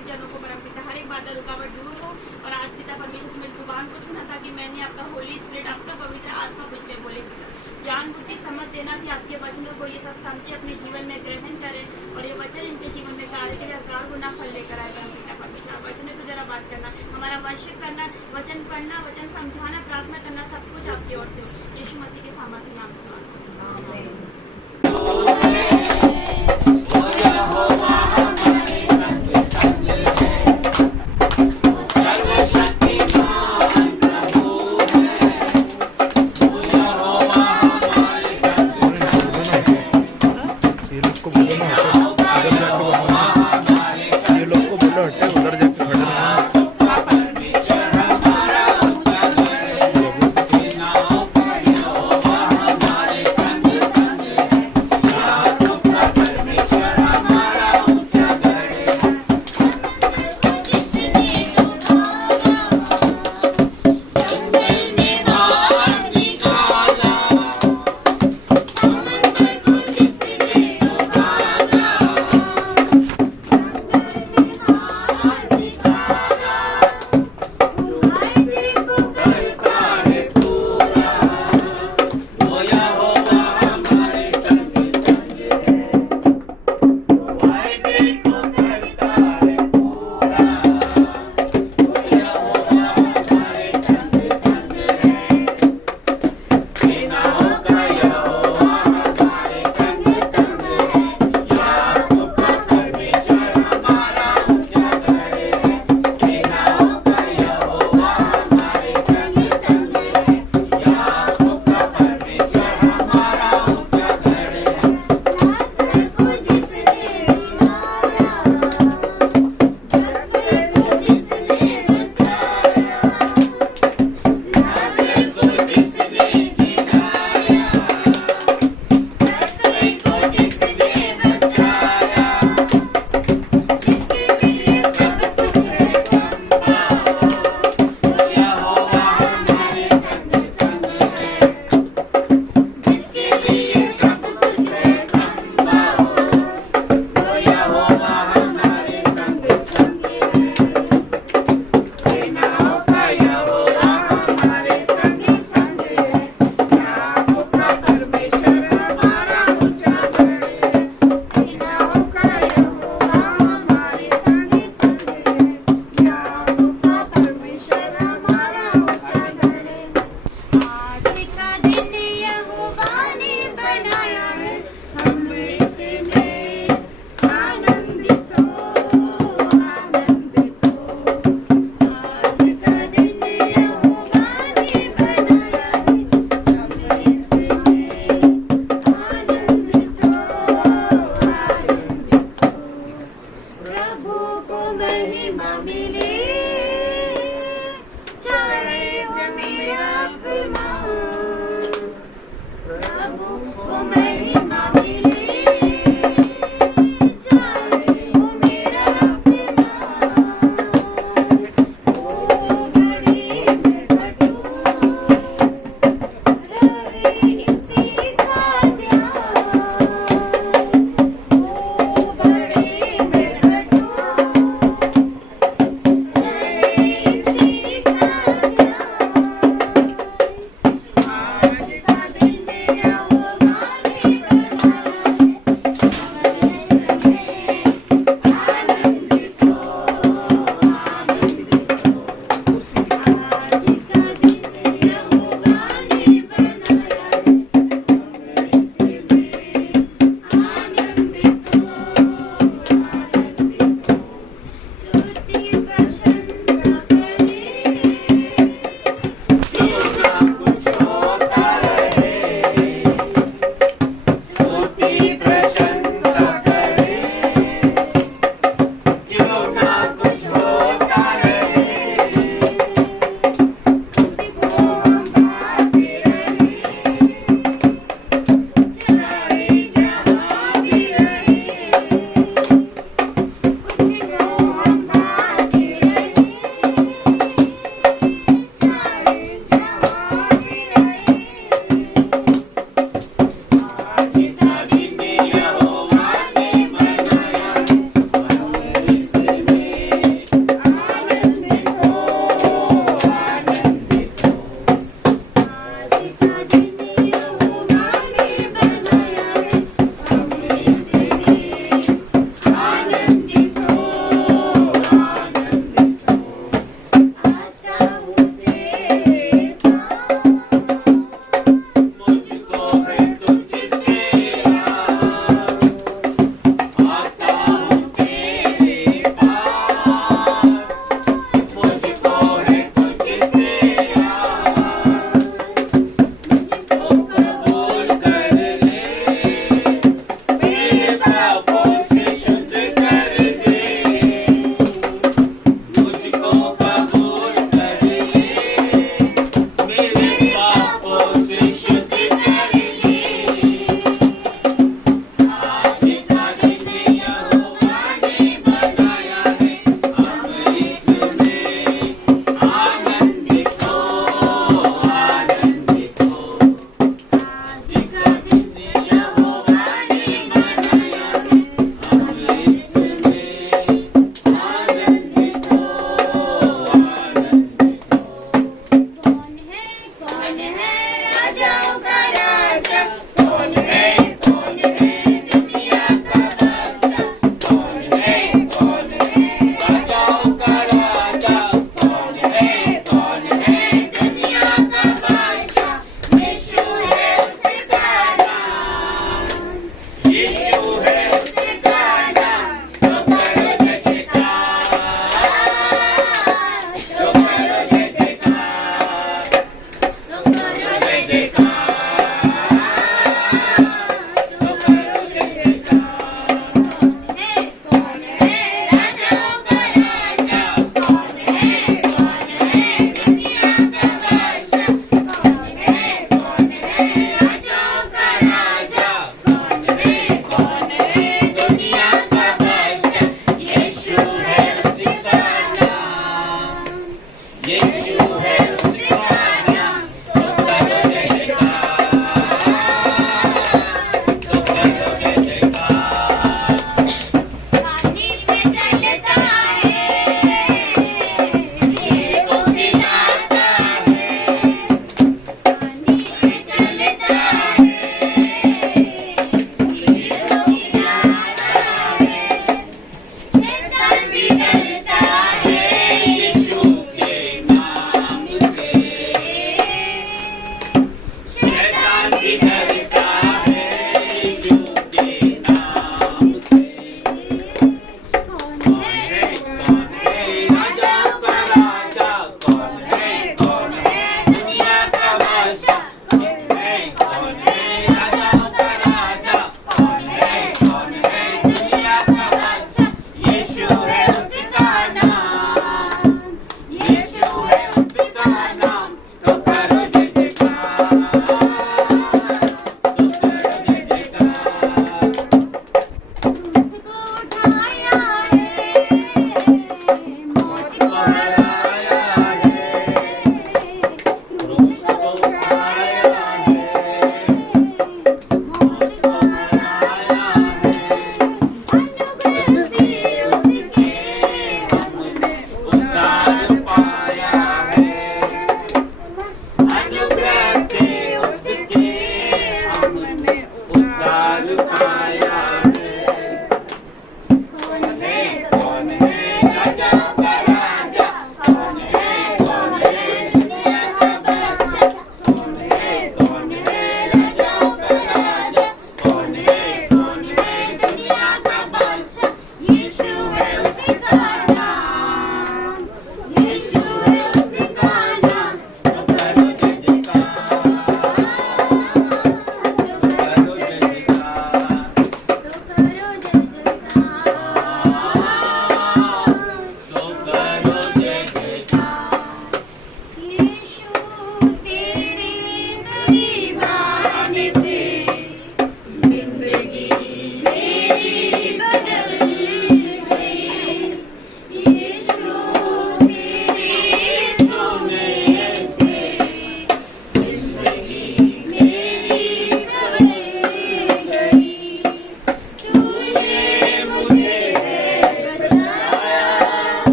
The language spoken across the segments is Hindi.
एक जनों को परमपिता हर एक बाधा रुकावट दूर हो। और आज पिता परमेश्वर मेरी जुबान को छूना था कि मैंने आपका होली स्पिरिट आपका पवित्र आत्मा मुझ में बोले पिता ज्ञान बुद्धि समझ देना कि आपके वचनों को ये सब समझे अपने जीवन में ग्रहण करें और ये वचन इनके जीवन में कार्य के लिए 1000 गुना फल लेकर आए परमपिता परमेश्वर। वचनों को जरा बात करना, हमारा वर्शिप करना, वचन पढ़ना, वचन समझाना, प्रार्थना करना, सब कुछ आपकी ओर से यीशु मसीह के सामर्थ्य नाम से मांगते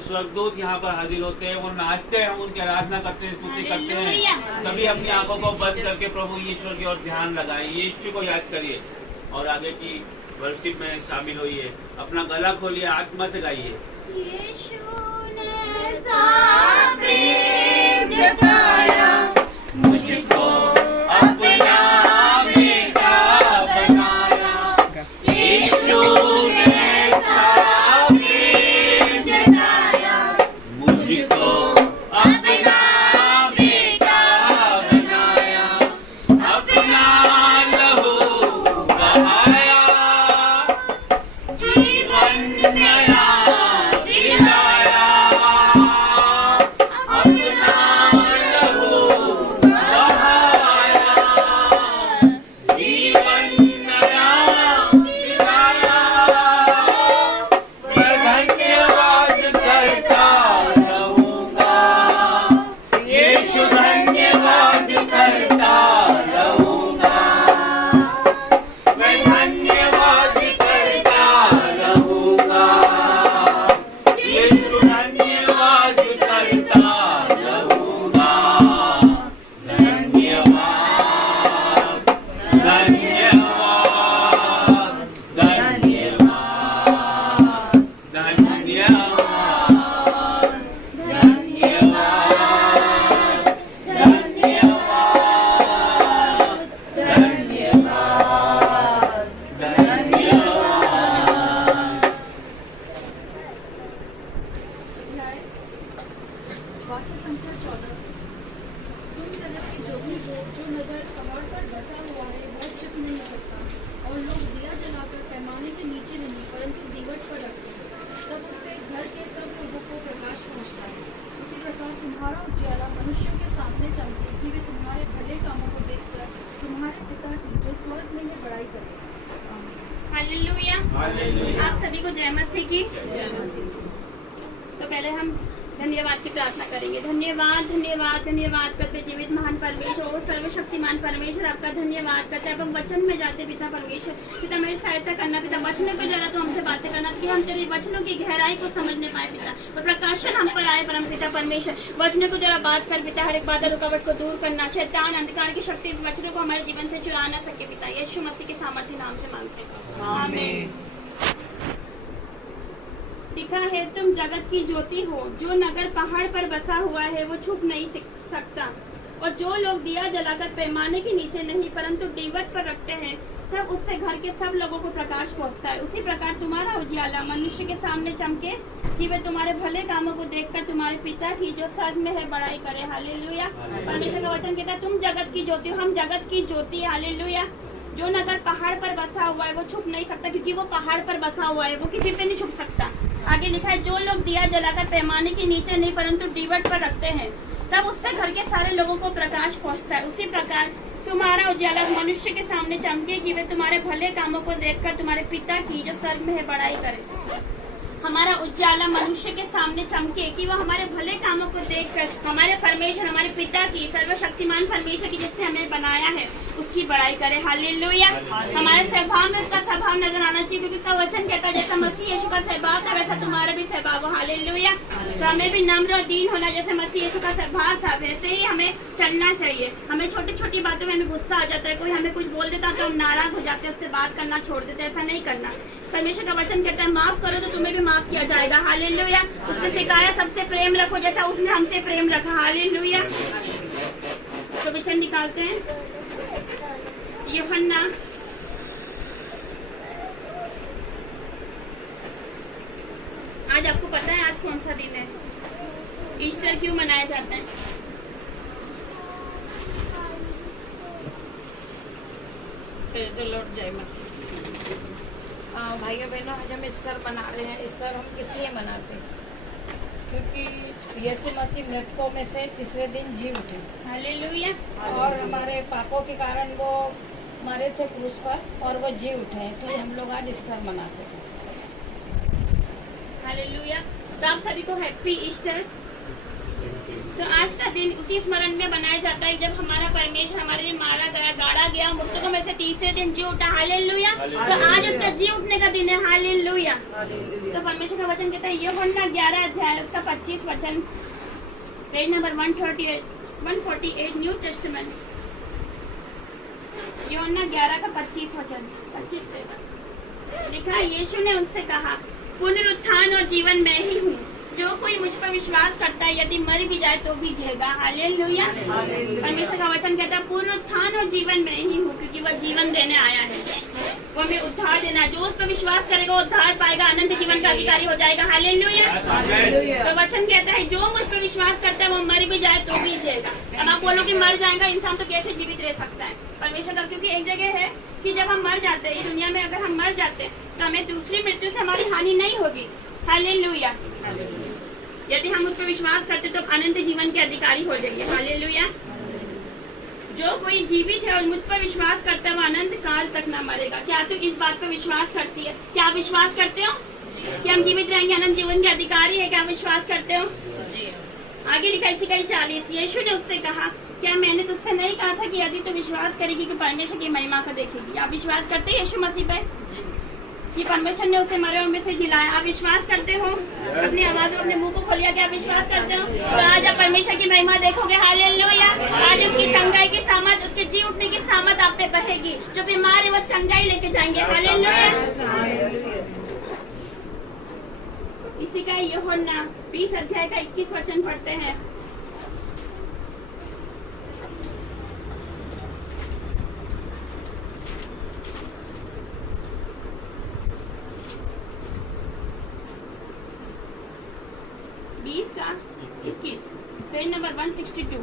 स्वर्गदूत यहाँ पर हाजिर होते हैं, वो नाचते हैं, उनकी आराधना करते हैं, स्तुति करते हैं। सभी अपनी आंखों को बंद करके प्रभु यीशु की ओर ध्यान लगाएं, यीशु को याद करिए और आगे की वर्शिप में शामिल होइए। अपना गला खोलिए, आत्मा से गाइए। यीशु ने सा प्रेम जताया, मुझको अपना बेटा बनाया। यीशु ने सा प्रेम जताया, मुझको अपना बेटा बनाया। अपना लहू बहाया, जीवन नया दिलाया। अपना लहू बहाया, जीवन नया दिलाया। मैं धन्यवाद करता रहूंगा, यीशु धन्यवाद करता रहूंगा। मैं धन्यवाद करता रहूंगा, यीशु धन्यवाद करता रहूंगा। धन्यवाद, धन्यवाद, धन्यवाद, धन्यवाद, वाक्य संख्या 14 से। तुम जगत की ज्योति हो, जो नगर पहाड़ पर बसा हुआ है वह छिप नहीं सकता, और लोग दिया जलाकर पैमाने के नीचे नहीं परंतु दीवट पर रखते हैं, तब उससे घर के सब लोगों को प्रकाश पहुंचता है। इसी प्रकार तुम्हारा उजियाला मनुष्यों के सामने चमके, कि वे तुम्हारे भले कामों को देखकर तुम्हारे पिता की जो स्वर्ग में है बड़ाई करें। आमीन। हालेलुया। हालेलुया। आप सभी को जय मसीह की। तो पहले हम धन्यवाद की प्रार्थना करेंगे। धन्यवाद, धन्यवाद, धन्यवाद करते जीवित महान परमेश्वर और सर्वशक्तिमान परमेश्वर, आपका धन्यवाद करते हैं। अब हम वचन में जाते पिता परमेश्वर, पिता मेरी सहायता करना पिता, वचनों को जरा तो हमसे बातें करना कि हम तेरे वचनों की गहराई को समझने पाए पिता, और प्रकाशन हम पर आए परम पिता परमेश्वर। वचनों को जरा बात कर पिता, हर एक बाधा रुकावट को दूर करना, शैतान अंधकार की शक्ति इस वचनों को हमारे जीवन से चुरा ना सके पिता, यीशु मसीह के सामर्थ्य नाम से मांगते हैं, आमीन। लिखा है, तुम जगत की ज्योति हो, जो नगर पहाड़ पर बसा हुआ है वो छुप नहीं सकता, और जो लोग दिया जलाकर पैमाने के नीचे नहीं परंतु दीवट पर रखते हैं, तब उससे घर के सब लोगों को प्रकाश पहुंचता है। उसी प्रकार तुम्हारा उजियाला मनुष्य के सामने चमके, कि वे तुम्हारे भले कामों को देखकर तुम्हारे पिता की जो स्वर्ग में है बड़ाई करे। हालेलुया। परमेश्वर का वचन कहता है, तुम जगत की ज्योति हो, हम जगत की ज्योति। हालेलुया। जो नगर पहाड़ पर बसा हुआ है वो छुप नहीं सकता, क्योंकि वो पहाड़ पर बसा हुआ है, वो किसी से नहीं छुप सकता। आगे लिखा है, जो लोग दिया जलाकर पैमाने के नीचे नहीं परंतु दीवट पर रखते हैं, तब उससे घर के सारे लोगों को प्रकाश पहुंचता है। उसी प्रकार तुम्हारा उजाला मनुष्य के सामने चमके कि वे तुम्हारे भले कामों को देखकर तुम्हारे पिता की जो स्वर्ग में है बड़ाई करे। हमारा उजाला मनुष्य के सामने चमके कि वह हमारे भले कामों को देखकर हमारे परमेश्वर, हमारे पिता की, सर्वशक्तिमान परमेश्वर की जिसने हमें बनाया है, उसकी बड़ाई करे। हालेलुया। हमारे स्वभाव में उसका स्वभाव नजर आना चाहिए, क्योंकि उसका वचन कहता है जैसा मसीह यीशु का स्वभाव था वैसा तुम्हारा भी स्वभाव हो। हालेलुया। तो हमें भी नम्र और दीन होना, जैसे मसीह यीशु का स्वभाव था वैसे ही हमें चलना चाहिए। हमें छोटी छोटी बातों में हमें गुस्सा आ जाता है, कोई हमें कुछ बोल देता तो हम नाराज हो जाते हैं, उससे बात करना छोड़ देते। ऐसा नहीं करना। परमेश्वर का वचन कहता है माफ करो तो तुम्हें भी माफ किया जाएगा। हालेलुया। उसने सिखाया सबसे प्रेम रखो जैसा उसने हमसे प्रेम रखा। हालेलुया। तो वचन निकालते हैं यूहन्ना आज आपको पता है आज कौन सा दिन है? ईस्टर क्यों मनाया जाता है? लौट जाए मसीह। भाइयों बहनों, आज हम ईस्टर मना रहे हैं। ईस्टर हम किस लिए मनाते हैं? क्योंकि यीशु मसीह मृतकों में से तीसरे दिन जी उठे। हालेलुया। और हमारे पापों के कारण वो मरे थे क्रूस पर और वो जी उठे, इसलिए हम लोग आज ईस्टर मनाते हैं। हालेलुया। तो आप सभी को हैप्पी ईस्टर। तो आज का दिन उसी स्मरण में बनाया जाता है जब हमारा परमेश्वर हमारे लिए मारा गया, गाड़ा गया, मृतकों में से तीसरे दिन जी उठा। हालेलुया। तो आज उसका जी उठने का दिन है। हालेलुया। तो परमेश्वर का वचन कहता है यूहन्ना 11 अध्याय उसका 25 वचन, पेज नंबर 148 न्यू टेस्टामेंट। यूहन्ना 11 का 25 वचन 25 से लिखा है, यीशु ने उनसे कहा, पुनरुत्थान और जीवन मैं ही हूँ। जो कोई मुझ पर विश्वास करता है यदि मर भी जाए तो भी जिएगा। हालेलुया। परमेश्वर का वचन कहता है पुनरुत्थान और जीवन में ही हूँ, क्योंकि वह जीवन देने आया है, वो हमें उद्धार देना। जो उस पर विश्वास करेगा वो उद्धार पाएगा, अनंत जीवन का अधिकारी हो जाएगा। हालेलुया। तो वचन कहता है जो मुझ पर विश्वास करता है वो मर भी जाए तो भी जिएगा। अब आप बोलो कि मर जाएगा इंसान तो कैसे जीवित रह सकता है? परमेश्वर का, क्योंकि एक जगह है कि जब हम मर जाते हैं दुनिया में, अगर हम मर जाते हैं तो हमें दूसरी मृत्यु से हमारी हानि नहीं होगी। हालेलुया। यदि हम उस पर विश्वास करते तो अनंत जीवन के अधिकारी हो जाएंगे। हालेलुया। जो कोई जीवित है और मुझ पर विश्वास करता है वो अनंत काल तक न मरेगा। क्या तू इस बात पर विश्वास करती है? क्या आप विश्वास करते हो कि हम जीवित रहेंगे, अनंत जीवन के अधिकारी है? क्या आप विश्वास करते हो? आगे लिखा इसी का 40, यीशु ने उससे कहा, क्या मैंने तुझसे नहीं कहा था कि यदि तू विश्वास करेगी कि परमेश्वर की महिमा को देखेगी? आप विश्वास करते हैं यीशु मसीह पे कि परमेश्वर ने उसे मरे हुए में से जिलाया? आप विश्वास करते हो? अपनी आवाज में अपने मुंह को खोलिया कि आप विश्वास करते हो? तो आज आप परमेश्वर की महिमा देखोगे। हालेलुया। आज उसकी चंगाई की सामर्थ, उसके जी उठने की सामर्थ आप पे बहेगी। जो बीमार है वो चंगाई लेके जाएंगे। हालेलुया। इसी का यूहन्ना 20 अध्याय का 21 वचन पढ़ते हैं। पेज नंबर 162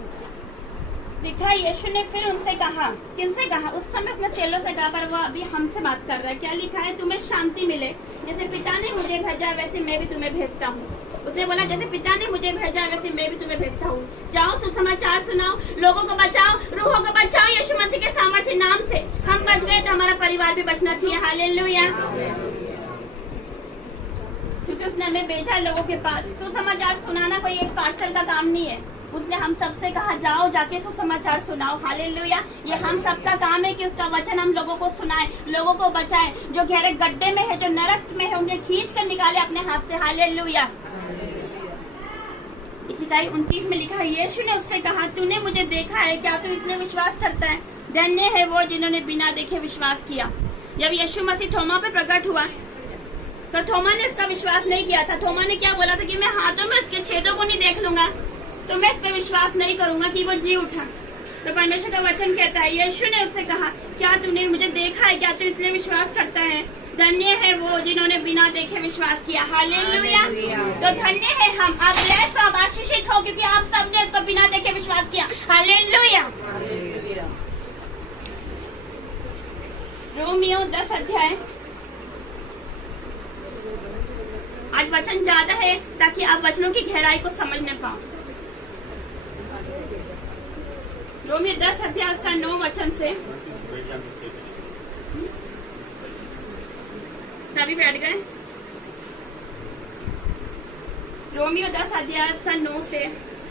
लिखा, यीशु ने फिर उनसे कहा, किनसे कहा? उस समय उसने चेलों से कहा, पर वह अभी हमसे बात कर रहा है। क्या लिखा है? तुम्हें शांति मिले, जैसे पिता ने मुझे भेजा वैसे मैं भी तुम्हें भेजता हूँ। उसने बोला जैसे पिता ने मुझे भेजा वैसे मैं भी तुम्हें भेजता हूँ। जाओ सुसमाचार सुनाओ, लोगों को बचाओ, रूहों को बचाओ। यीशु मसीह के सामर्थ्य नाम से हम बच गए तो हमारा परिवार भी बचना चाहिए। हालेलुया। क्योंकि उसने हमें भेजा लोगों के पास। सुसमाचार सुनाना कोई एक पास्टर का काम नहीं है। उसने हम सबसे कहा जाओ जाके सुसमाचार सुनाओ। हालेलुया। ये हम सबका काम है कि उसका वचन हम लोगों को सुनाएं, लोगों को बचाएं। जो गहरे गड्ढे में है, जो नरक में है, उन्हें खींच कर निकाले अपने हाथ से। हालेलुया। इसी का 29 में लिखा है, यीशु ने उससे कहा, तूने मुझे देखा है, क्या तू इसमें विश्वास करता है? धन्य है वो जिन्होंने बिना देखे विश्वास किया। जब यीशु मसीह थोमा पे प्रकट हुआ तो थोमा ने उसका विश्वास नहीं किया था। थोमा ने क्या बोला था कि मैं हाथों में उसके छेदों को नहीं देख लूंगा तो मैं इस पर विश्वास नहीं करूंगा कि वो जी उठा। तो परमेश्वर का वचन कहता है, यीशु ने उससे कहा, क्या तूने मुझे देखा है, क्या तू इसलिए विश्वास करता है? धन्य है वो जिन्होंने बिना देखे विश्वास किया। हालेलुया। तो धन्य है हम, आप ब्लेस्ड हो, आप आशीषित हो, क्योंकि आप सबने उसको बिना देखे विश्वास किया। हालेलुया। रोमियो 10 अध्याय आज वचन ज्यादा है ताकि आप वचनों की गहराई को समझने पाओ। रोमियो 10 अध्याय उसका 9 वचन से सभी बैठ गए। रोमियो 10 अध्याय उसका 9 से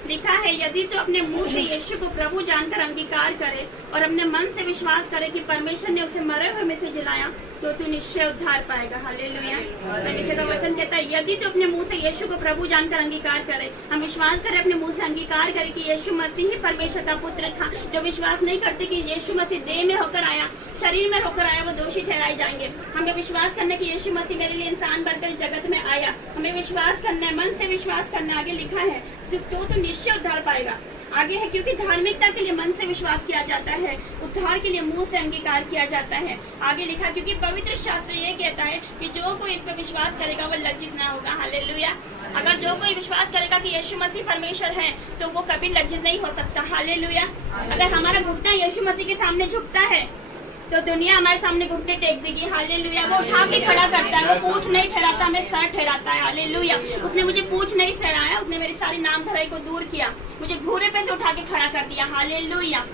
लिखा है, यदि तो अपने मुंह से यीशु को प्रभु जानकर अंगीकार करे और अपने मन से विश्वास करे कि परमेश्वर ने उसे मरे हुए में से जिलाया, तो तू निश्चय उद्धार पाएगा। हालेलुया। परमेश्वर का वचन कहता है, यदि तो अपने मुंह से यीशु को प्रभु जानकर अंगीकार करे, हम विश्वास करें, अपने मुंह से अंगीकार करें कि यीशु मसीह ही परमेश्वर का पुत्र था। जो विश्वास नहीं करते कि यीशु मसीह देह में होकर आया, शरीर में होकर आया, वो दोषी ठहराए जाएंगे। हमें विश्वास करना कि यीशु मसीह मेरे लिए इंसान बनकर इस जगत में आया, हमें विश्वास करना है, मन से विश्वास करना है। आगे लिखा है, तो निश्चय उद्धार पाएगा। आगे है, क्योंकि धार्मिकता के लिए मन से विश्वास किया जाता है, उद्धार के लिए मुंह से अंगीकार किया जाता है। आगे लिखा, क्योंकि पवित्र शास्त्र ये कहता है कि जो कोई इस पर विश्वास करेगा वो लज्जित ना होगा। हालेलुया। अगर जो कोई विश्वास करेगा कि यीशु मसीह परमेश्वर है तो वो कभी लज्जित नहीं हो सकता। हालेलुया। अगर हमारा घुटना यीशु मसीह के सामने झुकता है तो दुनिया हमारे सामने घुटने टेक देगी। हालेलुया। वो उठा के खड़ा करता है, वो पूछ नहीं ठहराता, हमें सर ठहराता है। हालेलुया। उसने मुझे पूछ नहीं ठहराया, उसने मेरी सारी नाम धराई को दूर किया, मुझे घूरे पे से उठा के खड़ा कर दिया। हालेलुया।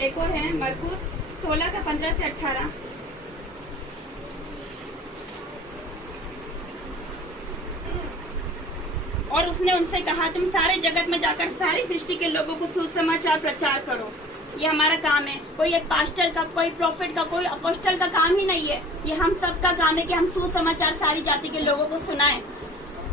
एक और है मरकुस 16 का 15 से 18। और उसने उनसे कहा, तुम सारे जगत में जाकर सारी सृष्टि के लोगों को सुसमाचार प्रचार करो। ये हमारा काम है। कोई एक पास्टर का, कोई प्रॉफिट का, कोई अपोस्टल का काम ही नहीं है। ये हम सबका काम है कि हम सुसमाचार सारी जाति के लोगों को सुनाएं।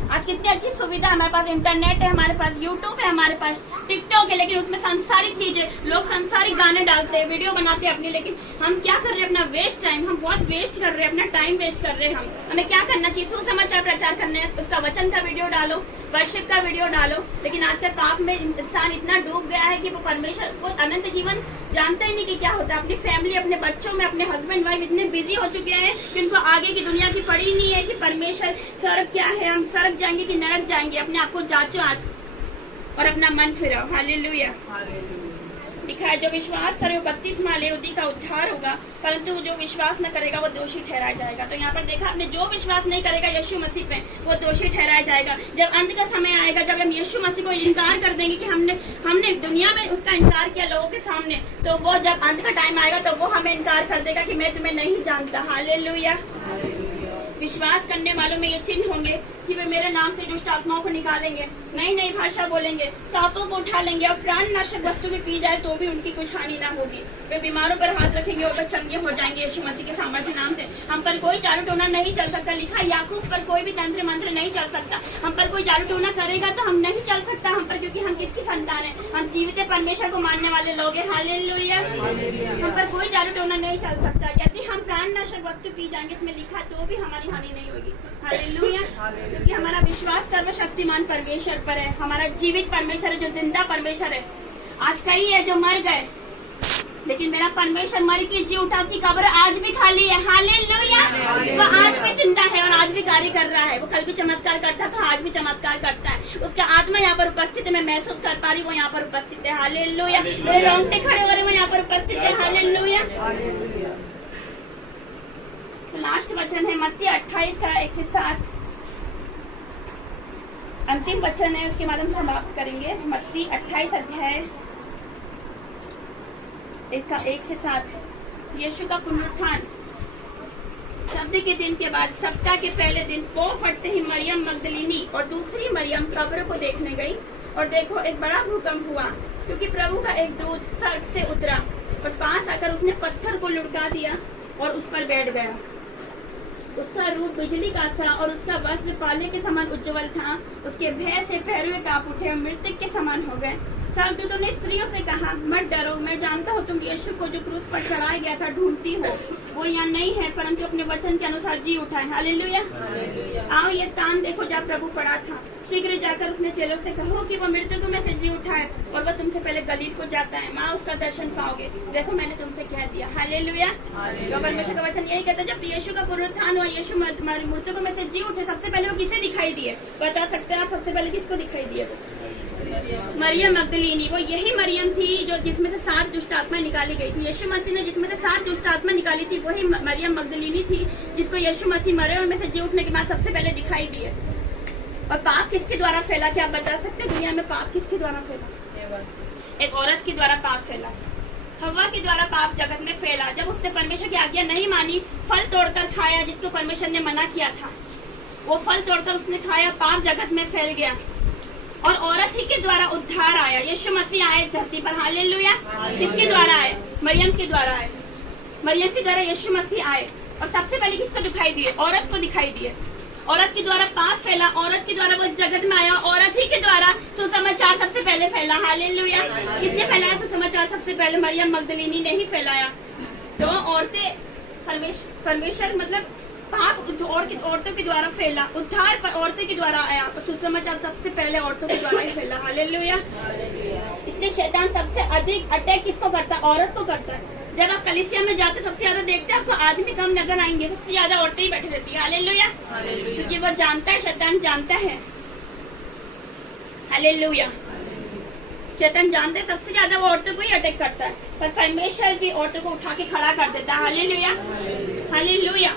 आज कितनी अच्छी सुविधा, हमारे पास इंटरनेट है, हमारे पास यूट्यूब है, हमारे पास टिकटॉक है, लेकिन उसमें सांसारिक चीजें, लोग सांसारिक गाने डालते हैं, वीडियो बनाते हैं अपनी, लेकिन हम क्या कर रहे हैं, अपना वेस्ट टाइम, हम बहुत वेस्ट कर रहे हैं, अपना टाइम वेस्ट कर रहे हैं। हमें क्या करना चाहिए, सुसमाचार प्रचार करने, उसका वचन का वीडियो डालो, वर्शिप का वीडियो डालो। लेकिन आजकल पाप में इंसान इतना डूब गया है कि वो परमेश्वर को अनंत जीवन जानता ही नहीं कि क्या होता है। अपनी फैमिली, अपने बच्चों में, अपने हस्बैंड वाइफ इतने बिजी हो चुके हैं कि उनको आगे की दुनिया की पड़ी नहीं है कि परमेश्वर स्वर्ग क्या है, हम स्वर्ग जाएंगे कि नरक जाएंगे। अपने आप को जांचो आज और अपना मन फिराओ। हालेलुया। लिखा है, जो विश्वास करे वो बपतिस्मा ले, उसी का उद्धार होगा, परंतु जो विश्वास न करेगा वो दोषी ठहराया जाएगा। तो यहाँ पर देखा आपने, जो विश्वास नहीं करेगा यीशु मसीह पे वो दोषी ठहराया जाएगा। जब अंत का समय आएगा, जब हम यीशु मसीह को इनकार कर देंगे कि हमने दुनिया में उसका इनकार किया लोगों के सामने, तो वो जब अंत का टाइम आएगा तो वो हमें इनकार कर देगा कि मैं तुम्हें नहीं जानता। हालेलुया। विश्वास करने वालों में ये चिन्ह होंगे कि वे मेरे नाम से दुष्ट आत्माओं को निकालेंगे, नई नई भाषा बोलेंगे, सांपों को उठा लेंगे और प्राण नाशक वस्तु भी पी जाए तो भी उनकी कुछ हानि ना होगी। वे बीमारों पर हाथ रखेंगे और वे चंगे हो जाएंगे यीशु मसीह के सामर्थ्य नाम से। हम पर कोई जादू टोना नहीं चल सकता। लिखा है, याकूब पर कोई भी तंत्र मंत्र नहीं चल सकता। हम पर कोई जादू टोना करेगा तो हम नहीं चल सकता हम पर, क्योंकि हम किसकी संतान है, हम जीवित परमेश्वर को मानने वाले लोग हैं। हालेलुया। हम पर कोई जादू टोना नहीं चल सकता। यदि हम प्राण नाशक वस्तु पी जाएंगे, इसमें लिखा, तो भी हमारी हानि नहीं होगी। हालेलुया। क्योंकि हमारा विश्वास सर्वशक्तिमान परमेश्वर पर है, हमारा जीवित परमेश्वर है, जो जिंदा परमेश्वर है। आज कई है जो मर गए, लेकिन मेरा परमेश्वर मर के जी उठा की कब्र आज भी खाली है। हालेलुया। वो आज भी जिंदा है और आज भी कार्य कर रहा है। वो कल भी चमत्कार करता था, आज भी चमत्कार करता है। उसका आत्मा यहाँ पर उपस्थित है, मैं महसूस कर पा रही हूँ, वो यहाँ पर उपस्थित है। हालेलुया। मेरे रोंगटे खड़े हो रहे, वो यहाँ पर उपस्थित है। हालेलुया। लास्ट वचन है मत्ती 28 का 1 से 7, अंतिम वचन है, उसके बाद हम समाप्त करेंगे। मत्ती 28 अध्याय इसका 1 से 7। यीशु का पुनरुत्थान। शब्द के दिन के बाद सप्ताह के पहले दिन पौ फटते ही मरियम मगदलीनी और दूसरी मरियम कब्र को देखने गई, और देखो एक बड़ा भूकंप हुआ, क्योंकि प्रभु का एक दूत स्वर्ग से उतरा और पास आकर उसने पत्थर को लुढ़का दिया और उस पर बैठ गया। उसका रूप बिजली का सा और उसका वस्त्र पाले के समान उज्जवल था। उसके भय से पैरों कांप उठे और मृतक के समान हो गए। स्वर्गदूतों ने स्त्रियों से कहा, मत डरो, मैं जानता हूँ तुम यीशु को जो क्रूस पर चढ़ाया गया था ढूंढती हो। वो यहाँ नहीं है, परंतु अपने वचन के अनुसार जी उठा है। हालेलुया। आओ ये स्थान देखो जहाँ प्रभु पड़ा था। शीघ्र जाकर उसने चेलों से कहो कि वो मृतकों में से जी उठा है और वह तुमसे पहले गलील को जाता है, माँ उसका दर्शन पाओगे। देखो मैंने तुमसे कह दिया। हालेलुया। तो परमेश्वर का वचन यही कहता है, जब यीशु का पुनरुत्थान हुआ, यीशु मृतकों में से जी उठे, सबसे पहले वो किसे दिखाई दिए? बता सकते हैं आप सबसे पहले किसको दिखाई दिए? मरियम मगदलीनी, वो यही मरियम थी जो जिसमें से 7 दुष्ट आत्मा निकाली गई थी। यीशु मसीह ने जिसमें से 7 दुष्ट आत्मा निकाली थी वही मरियम मगदलीनी थी, जिसको यीशु मसीह मरे हुए में से जी उठने के बाद सबसे पहले दिखाई दिए। और पाप किसके द्वारा फैला, क्या आप बता सकते हैं? दुनिया में पाप किसके द्वारा फैला? एक औरत के द्वारा पाप फैला, हव्वा के द्वारा पाप जगत में फैला। जब उसने परमेश्वर की आज्ञा नहीं मानी, फल तोड़कर खाया जिसको परमेश्वर ने मना किया था, वो फल तोड़कर उसने खाया, पाप जगत में फैल गया और औरत ही के द्वारा उद्धार आया। यीशु मसीह आए धरती पर, हालेलुया। किसके द्वारा आए? मरियम के द्वारा आए। मरियम के द्वारा यीशु मसीह आए और सबसे पहले किसको दिखाई दिए? औरत को दिखाई दिए। औरत के द्वारा पाप फैला, औरत के द्वारा वो जगत में आया, औरत ही के द्वारा सुसमाचार सबसे पहले फैला, हालेलुया। किसने फैलाया सुसमाचार? सबसे पहले मरियम मगदलीनी ने ही फैलाया। तो औरतें परमेश्वर मतलब पाप औरतों के द्वारा फैला, उद्धार पर औरतों के द्वारा आया और सुसमाचार सबसे पहले औरतों के द्वारा ही फैला, हालेलुया। इसलिए शैतान सबसे अधिक अटैक किसको करता है? औरत को करता है। जब आप कलीसिया में जाते सबसे ज्यादा देखते हैं आपको आदमी कम नजर आएंगे, सबसे ज्यादा औरतें ही बैठी रहती है, हालेलुया। क्योंकि वो जानता है, शैतान जानता है, हालेलुया। शैतान जानते हैं सबसे ज्यादा वो औरतों को ही अटैक करता है, पर परमेश्वर भी औरतों को उठा के खड़ा कर देता है, हालेलुया, हालेलुया।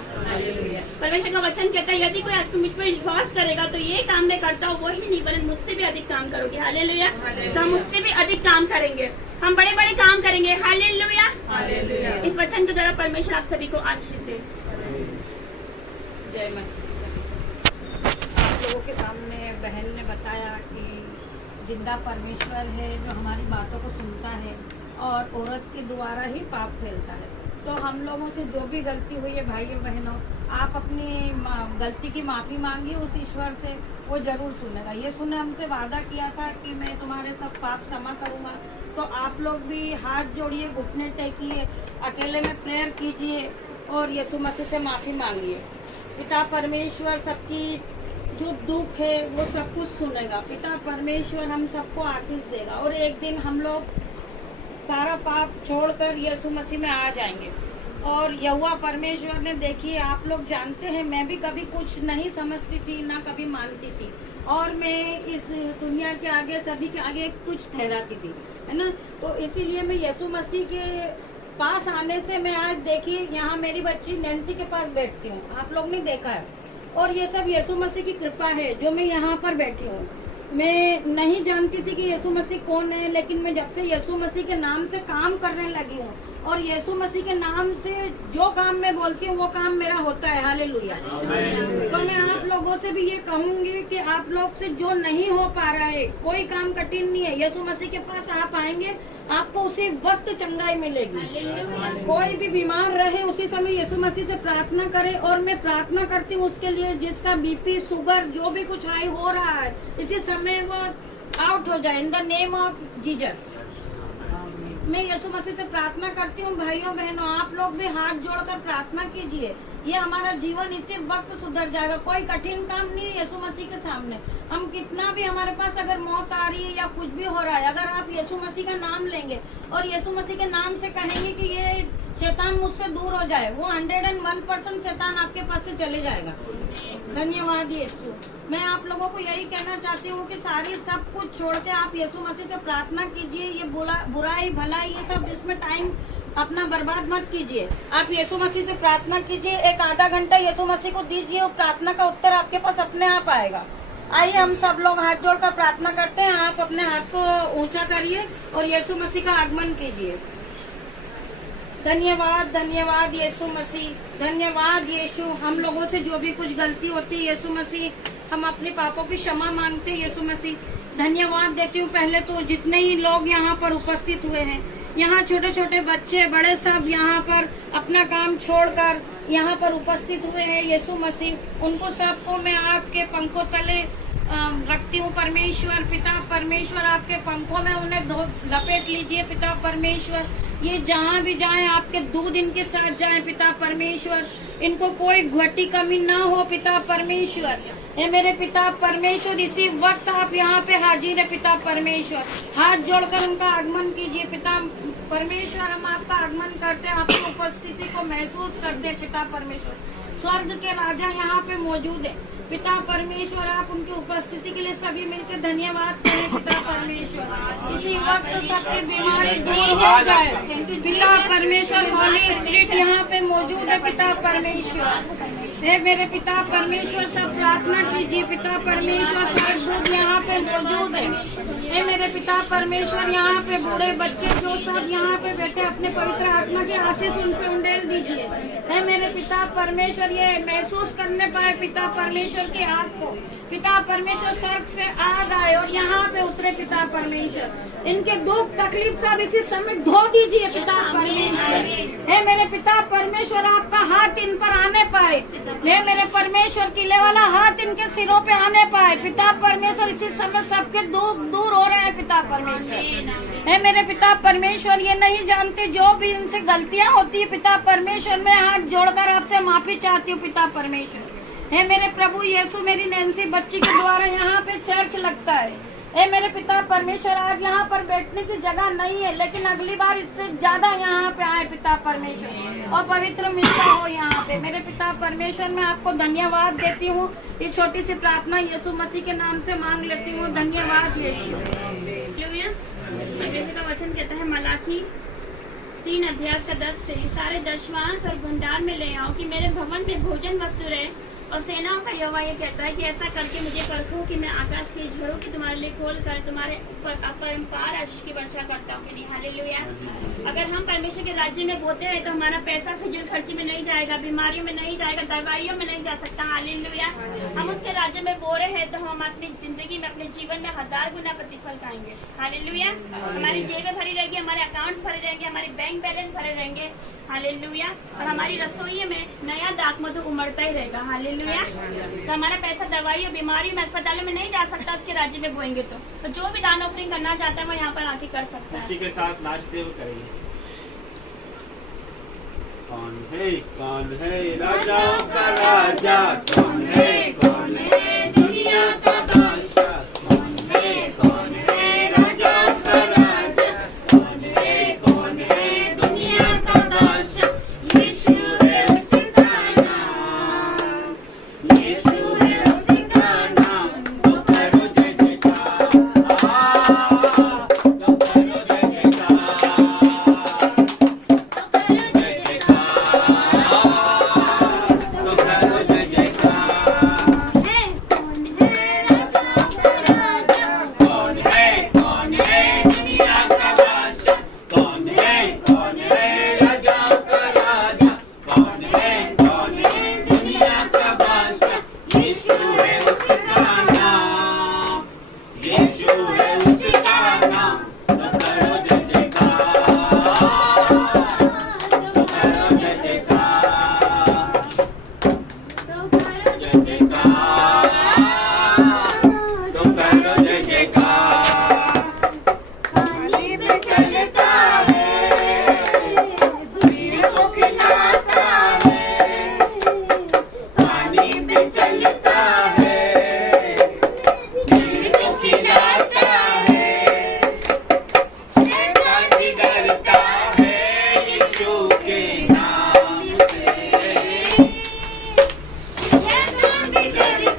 परमेश्वर का वचन कहता है यदि कोई आदमी मुझ पर विश्वास करेगा तो ये काम मैं करता हूँ वही नहीं बल्कि मुझसे भी अधिक काम करोगे, हालेलुया। तो हम मुझसे भी अधिक काम करेंगे, हम बड़े बड़े काम करेंगे, हालेलुया। इस वचन के द्वारा परमेश्वर आप सभी को आशीष दे। जय मसीह। आप लोगों के सामने बहन ने बताया कि जिंदा परमेश्वर है जो हमारी बातों को सुनता है और औरत के द्वारा ही पाप फैलता है। तो हम लोगों से जो भी गलती हुई है भाइयों बहनों, आप अपनी गलती की माफ़ी मांगिए उस ईश्वर से, वो जरूर सुनेगा। यीशु ने हमसे वादा किया था कि मैं तुम्हारे सब पाप क्षमा करूँगा। तो आप लोग भी हाथ जोड़िए, घुटने टेकिए, अकेले में प्रेयर कीजिए और यीशु मसीह से माफ़ी मांगिए। पिता परमेश्वर सबकी जो दुख है वो सब कुछ सुनेगा। पिता परमेश्वर हम सबको आशीष देगा और एक दिन हम लोग सारा पाप छोड़कर यीशु मसीह में आ जाएंगे। और यहोवा परमेश्वर ने, देखिए आप लोग जानते हैं मैं भी कभी कुछ नहीं समझती थी, ना कभी मानती थी और मैं इस दुनिया के आगे सभी के आगे कुछ ठहराती थी, है ना। तो इसीलिए मैं यीशु मसीह के पास आने से मैं आज देखिए यहाँ मेरी बच्ची नैन्सी के पास बैठती हूँ, आप लोग ने देखा है। और ये सब यीशु मसीह की कृपा है जो मैं यहाँ पर बैठी हूँ। मैं नहीं जानती थी कि यीशु मसीह कौन है, लेकिन मैं जब से यीशु मसीह के नाम से काम करने लगी हूँ और यीशु मसीह के नाम से जो काम मैं बोलती हूँ वो काम मेरा होता है, हालेलुया। तो मैं आप लोगों से भी ये कहूँगी कि आप लोग से जो नहीं हो पा रहा है, कोई काम कठिन नहीं है, यीशु मसीह के पास आप आएंगे आपको उसी वक्त चंगाई मिलेगी। कोई भी बीमार रहे उसी समय यीशु मसीह से प्रार्थना करे। और मैं प्रार्थना करती हूँ उसके लिए जिसका बीपी शुगर जो भी कुछ हाई हो रहा है इसी समय वो आउट हो जाए इन द नेम ऑफ जीसस। मैं यीशु मसीह से प्रार्थना करती हूँ। भाइयों बहनों आप लोग भी हाथ जोड़कर प्रार्थना कीजिए, ये हमारा जीवन इसी वक्त सुधर जाएगा। कोई कठिन काम नहीं है यीशु मसीह के सामने। हम कितना भी हमारे पास अगर मौत आ रही है या कुछ भी हो रहा है, अगर आप यीशु मसीह का नाम लेंगे और यीशु मसीह के नाम से कहेंगे कि ये शैतान मुझसे दूर हो जाए, वो 101% शैतान आपके पास से चले जाएगा। धन्यवाद यीशु। मैं आप लोगों को यही कहना चाहती हूँ कि सारी सब कुछ छोड़ के आप यीशु मसीह से प्रार्थना कीजिए। ये बुराई भलाई ये सब इसमें टाइम अपना बर्बाद मत कीजिए। आप यीशु मसीह से प्रार्थना कीजिए, एक आधा घंटा यीशु मसीह को दीजिए और प्रार्थना का उत्तर आपके पास अपने आप आएगा। आइए हम सब लोग हाथ जोड़कर प्रार्थना करते हैं। आप अपने हाथ को ऊंचा करिए और यीशु मसीह का आगमन कीजिए। धन्यवाद धन्यवाद यीशु मसीह, धन्यवाद यीशु। हम लोगों से जो भी कुछ गलती होती है यीशु मसीह, हम अपने पापों की क्षमा मांगते हैं यीशु मसीह। धन्यवाद देती हूँ पहले तो जितने ही लोग यहाँ पर उपस्थित हुए हैं, यहाँ छोटे छोटे बच्चे बड़े सब यहाँ पर अपना काम छोड़कर यहाँ पर उपस्थित हुए हैं यीशु मसीह। उनको सबको मैं आपके पंखों तले रखती हूँ परमेश्वर। पिता परमेश्वर आपके पंखों में उन्हें लपेट लीजिए पिता परमेश्वर। ये जहाँ भी जाएं आपके दूध इनके साथ जाएं पिता परमेश्वर। इनको कोई घटी कमी ना हो पिता परमेश्वर। हे मेरे पिता परमेश्वर इसी वक्त आप यहाँ पे हाजिर है पिता परमेश्वर। हाथ जोड़कर उनका आगमन कीजिए पिता परमेश्वर। हम आपका आगमन करते हैं, आपकी उपस्थिति को महसूस करते हैं पिता परमेश्वर। स्वर्ग के राजा यहाँ पे मौजूद है। पिता परमेश्वर आप उनकी उपस्थिति के लिए सभी मिलकर धन्यवाद करें पिता परमेश्वर। इसी वक्त सबकी बीमारी दूर हो जाए पिता परमेश्वर। हॉली स्पिरिट यहाँ पे मौजूद है पिता परमेश्वर। हे मेरे पिता परमेश्वर, सब प्रार्थना कीजिए पिता परमेश्वर। स्वर्गदूत यहाँ पे मौजूद है। हे मेरे पिता परमेश्वर, यहाँ पे बूढ़े बच्चे जो सब यहाँ पे बैठे अपने पवित्र आत्मा की आशीष उन पे उंडेल दीजिए। हे मेरे पिता परमेश्वर, ये महसूस करने पाए पिता परमेश्वर की आग को। पिता परमेश्वर स्वर्ग से आग आए और यहाँ पे उतरे पिता परमेश्वर। इनके दुख तकलीफ सब इसी समय धो दीजिए पिता परमेश्वर। हे मेरे पिता परमेश्वर, आपका हाथ इन पर आने पाए। हे मेरे परमेश्वर, किले वाला हाथ इनके सिरों पे आने पाए पिता परमेश्वर। इसी समय सबके दुख दूर हो रहे हैं पिता परमेश्वर। हे मेरे पिता परमेश्वर, ये नहीं जानते जो भी इनसे गलतियां होती है पिता परमेश्वर, मैं हाथ जोड़कर आपसे माफी चाहती हूँ पिता परमेश्वर। हे मेरे प्रभु यीशु, मेरी नैन्सी बच्ची के द्वारा यहाँ पे चर्च लगता है। हे मेरे पिता परमेश्वर, आज यहाँ पर बैठने की जगह नहीं है, लेकिन अगली बार इससे ज्यादा यहाँ पे आए पिता परमेश्वर और पवित्र मिलता हो यहाँ पे। मेरे पिता परमेश्वर, मैं आपको धन्यवाद देती हूँ। ये छोटी सी प्रार्थना यीशु मसीह के नाम से मांग लेती हूँ। धन्यवाद यीशु। परमेश्वर का वचन कहता है मलाकी 3 अध्याय का 10 से, सारे दशवांश और भंडार में ले आओ कि मेरे भवन में भोजन वस्तु रहे। और सेनाओं का यहोवा ये कहता है कि ऐसा करके मुझे परखो कि मैं आकाश की झड़ों की तुम्हारे लिए खोल कर तुम्हारे अपरंपार आशीष की वर्षा करता हूँ कि नहीं। हालेलुया। अगर हम परमेश्वर के राज्य में बोते हैं तो हमारा पैसा फिजूल खर्ची में नहीं जाएगा, बीमारियों में नहीं जाएगा, दवाइयों में नहीं जा सकता। हालेलुया। हम उसके राज्य में बो रहे हैं तो हम अपनी जिंदगी में, अपने जीवन में 1000 गुना प्रतिफल पाएंगे। हालेलुया। हमारी जेबें भरी रहेगी, हमारे अकाउंट्स भरे रहेंगे, हमारे बैंक बैलेंस भरे रहेंगे। हालेलुया। और हमारी रसोई में नया दाख मधु उमड़ता ही रहेगा। हालेलुया। तो हमारा पैसा दवाई और बीमारी में, अस्पतालों में नहीं जा सकता उसके राज्य में बोएंगे तो जो भी दान ऑफरिंग करना चाहता है वो यहाँ पर आके कर सकता है। उसी के साथ नाचते हुए करेंगे। कौन है राजाओं का राजा, कौन है दुनिया का बादशाह, कौन है राजाओं का राजा, कौन है दुनिया का बादशाह। यीशु है उसका नाम, यीशु है उसका नाम। तो करो जय जयकार, तो करो जय जयकार, तो करो जय जयकार, तो करो जय जयकार। कौन है दुनिया का बादशाह, कौन है राजाओं का राजा, कौन है दुनिया का बादशाह। यीशु है उसका नाम, यीशु है उसका नाम। तो करो जय जयकार, तो करो जय जयकार, तो करो जय जयकार, तो करो जय जयकार। पानी में चलता है, भीड़ को खिलाता है, पानी में चलता है, भीड़ को खिलाता है। शैतान भी डरता है यीशु के नाम से, शैतान भी डरता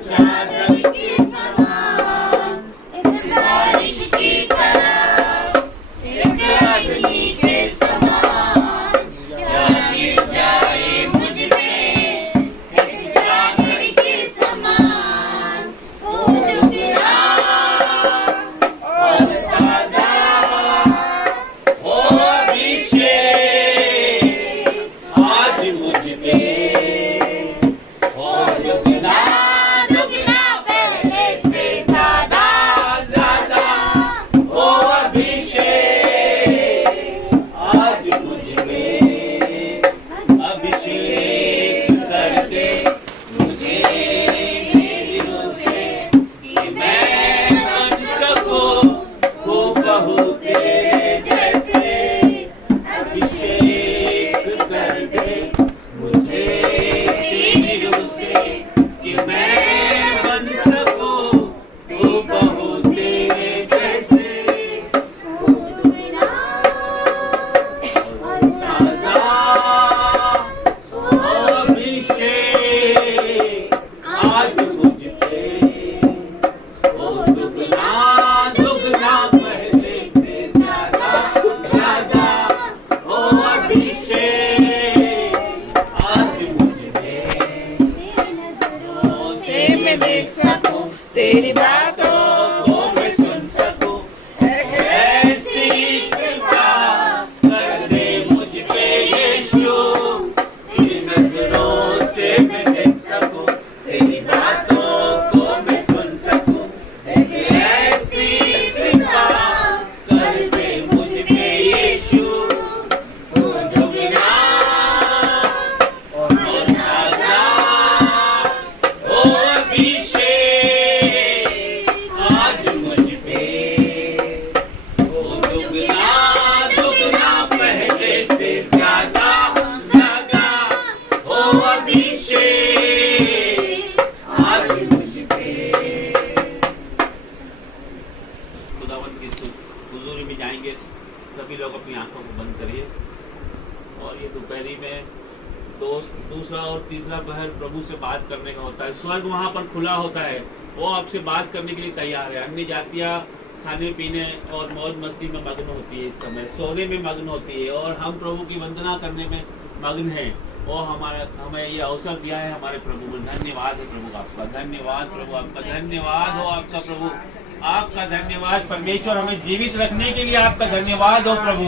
चादर के समान, एक बारिश की तरह, एक अग्नि के समान, क्या गिर जाए मुझ पे, एक चादर के समान, ओ दुखड़ा और ताजा हो अभिषेक आज मुझ पे, हो दुगना दुगना पहले से ज्यादा, ज्यादा, हो अभिषेक आज मुझ पे, अभिषेक कर दे मुझे दिलों से, कि मैं बन सकूं हूबहू तेरे जैसे, अभिषेक कर दे मुझे दिलों से, कि मैं बन सकूं हूबहू तेरे जैसे, ताजा हो अभिषेक आज मुझ पे, हो दुगना दुगना पहले से ज्यादा, ज्यादा हो अभिषेक आज मुझ पे, से मैं देख सकूं तेरी बातों को मैं सुन सकूं, ऐसी कृपा कर दे मुझ पे यीशु, तेरी नजरों से मैं देख सकूं, तेरी बातों को मैं सुन सकूं, ऐसी कृपा कर दे मुझ पे यीशु, ओ दुगना और ताजा हो अभिषेक आज मुझ पे, हो दुगना दुगना पहले से ज्यादा, ज्यादा हो अभिषेक आज मुझ पे। खुदावंत की हुजूरी में जाएंगे, सभी लोग अपनी आंखों को बंद करिए और ये दोपहरी में दूसरा और तीसरा पहर प्रभु से बात करने का होता है। स्वर्ग वहां पर खुला होता है, वो आपसे बात करने के लिए तैयार है। अन्य जातियां खाने पीने और मौज मस्ती में मग्न होती है, इस समय सोने में मग्न होती है, और हम प्रभु की वंदना करने में मग्न हैं। और हमें ये अवसर दिया है हमारे प्रभु में। धन्यवाद है प्रभु आपका, धन्यवाद प्रभु आपका, धन्यवाद हो आपका प्रभु, आपका धन्यवाद परमेश्वर। हमें जीवित रखने के लिए आपका धन्यवाद हो प्रभु,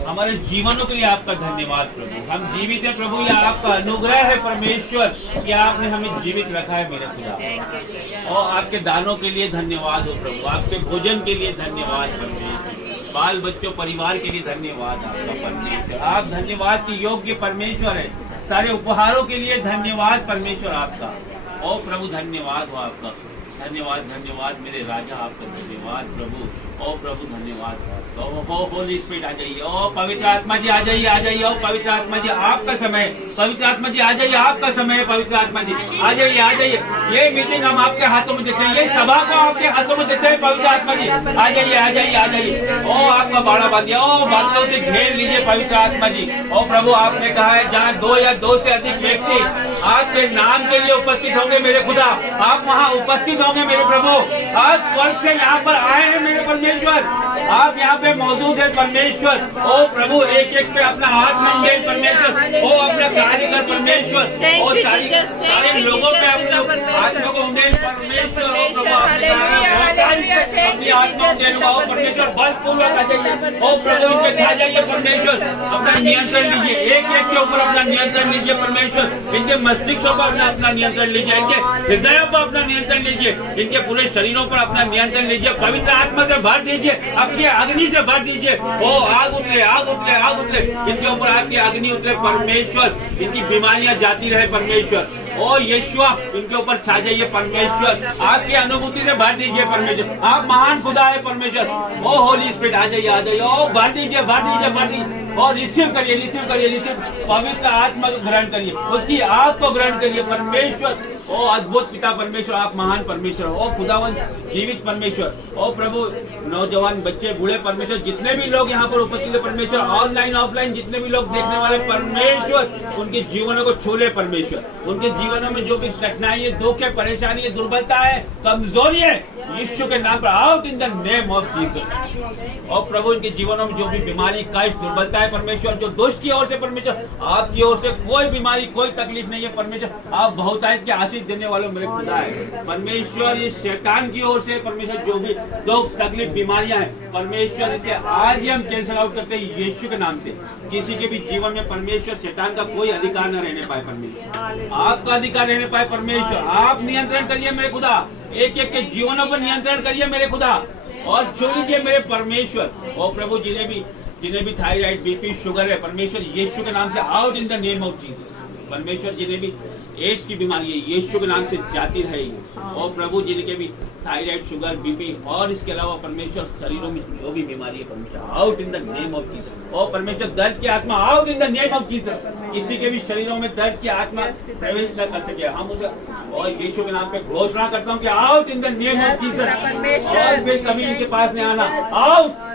हमारे जीवनों के लिए आपका धन्यवाद प्रभु। हम जीवित है प्रभु, यह आपका अनुग्रह है परमेश्वर कि आपने हमें जीवित रखा है मेरे खुदा। और आपके दानों के लिए धन्यवाद हो प्रभु, आपके भोजन के लिए धन्यवाद परमेश्वर, बाल बच्चों परिवार के लिए धन्यवाद आपका परमेश्वर। आप धन्यवाद के योग्य परमेश्वर है, सारे उपहारों के लिए धन्यवाद परमेश्वर आपका। ओ प्रभु धन्यवाद हो आपका, धन्यवाद धन्यवाद मेरे राजा, आपका धन्यवाद प्रभु। ओ प्रभु धन्यवाद हो होली स्पिरिट आ जाइए, ओ पवित्र आत्मा जी आ जाइए, आ जाइए। ओ पवित्र आत्मा जी आपका समय, पवित्र आत्मा जी आ जाइए, आपका समय। पवित्र आत्मा जी आ जाइए, आ जाइए। ये मीटिंग हम आपके हाथों में देते हैं, ये सभा को आपके हाथों में देते हैं। पवित्र आत्मा जी आ जाइए, आ जाइए, आ जाइए। ओ आपका बाड़ा बांधिए, ओ बादलों से घेर लीजिए पवित्र आत्मा जी। ओ प्रभु आपने कहा है जहाँ 2 या 2 से अधिक व्यक्ति आपके नाम के लिए उपस्थित होंगे मेरे खुदा, आप वहाँ उपस्थित होंगे मेरे प्रभु। आज स्वर्ग से यहाँ पर आए हैं मेरे परमेश्वर, आप यहाँ पे मौजूद है परमेश्वर। ओ प्रभु एक एक पे अपना हाथ मंडे परमेश्वर, ओ अपना कार्य कर परमेश्वर, ओ सारे लोगों पे अपने आत्मा को उंडेल परमेश्वर। ओ प्रभु अपनी आत्मा उंडेलूंगा ओ परमेश्वर, बलपूर्वक आ जाइए। ओ प्रभु इनके खा जाइए परमेश्वर, अपना नियंत्रण लीजिए, एक एक के ऊपर अपना नियंत्रण लीजिए परमेश्वर। इनके मस्तिष्कों पर अपना नियंत्रण लीजिए, इनके हृदयों पर अपना नियंत्रण लीजिए, इनके पूरे शरीरों पर अपना नियंत्रण लीजिए। पवित्र आत्मा से भर दीजिए, अपनी अग्नि से भर दीजिए। ओ आग उतरे, आग उतरे, आग उतरे, इनके ऊपर आपकी अग्नि उतरे परमेश्वर। इनकी बीमारियां जाती रहे परमेश्वर। ओ यीशु इनके ऊपर छा जाइए परमेश्वर, आपकी अनुभूति से भर दीजिए परमेश्वर। आप महान खुदा है परमेश्वर। ओ होली स्पिरिट आ जाइए, आ जाइए। ओ भर दीजिए, भर दीजिए, भर दीजिए। ओ और रिसीव करिए पवित्र आत्मा को ग्रहण करिए, उसकी आग को ग्रहण करिए। परमेश्वर, ओ अद्भुत पिता परमेश्वर, आप महान परमेश्वर, ओ खुदावन जीवित परमेश्वर, ओ प्रभु नौजवान बच्चे बूढ़े परमेश्वर, जितने भी लोग यहाँ पर उपस्थित है परमेश्वर, ऑनलाइन ऑफलाइन जितने भी लोग देखने वाले परमेश्वर, उनके जीवनों को छूले परमेश्वर। उनके जीवनों में जो भी कठिनाई है, दुख है, परेशानी है, दुर्बलता है, कमजोरी है, यीशु के नाम पर out in the name of Jesus. और प्रभु उनके जीवनों में जो भी बीमारी, कष्ट, दुर्बलता है परमेश्वर, जो दुष्ट की ओर से परमेश्वर, आपकी ओर से कोई बीमारी, कोई तकलीफ नहीं है परमेश्वर। आप बहुतायत की आशीष देने वाले मेरे खुदा है परमेश्वर। ये शैतान की ओर से परमेश्वर जो भी दुख, तकलीफ, बीमारियां हैं परमेश्वर, इसे आज ही हम कैंसल आउट करते हैं यीशु के नाम से। किसी के भी जीवन में परमेश्वर शैतान का कोई अधिकार न रहने पाए परमेश्वर, आपका अधिकार रहने पाए परमेश्वर। आप नियंत्रण करिए मेरे खुदा, एक एक के जीवनों पर नियंत्रण करिए मेरे खुदा, और छू लीजिए मेरे परमेश्वर। और प्रभु जिन्हें भी थायराइड, बीपी, शुगर है परमेश्वर, यीशु के नाम से out in the name of Jesus. परमेश्वर जिन्हें भी एड्स की बीमारी है यीशु के नाम से जाती रहेगी। और प्रभु जिनके भी थायराइड, शुगर, बीपी और इसके अलावा परमेश्वर शरीरों में जो भी बीमारी है परमेश्वर, out in the name of Jesus. और परमेश्वर दर्द की आत्मा, out in the name of Jesus. किसी के भी शरीरों में दर्द की आत्मा प्रवेश न कर सके, हम उसे और यीशु के नाम पे घोषणा करता हूँ कि out in the name of Jesus. और फिर कभी इनके पास नहीं आना, आउट।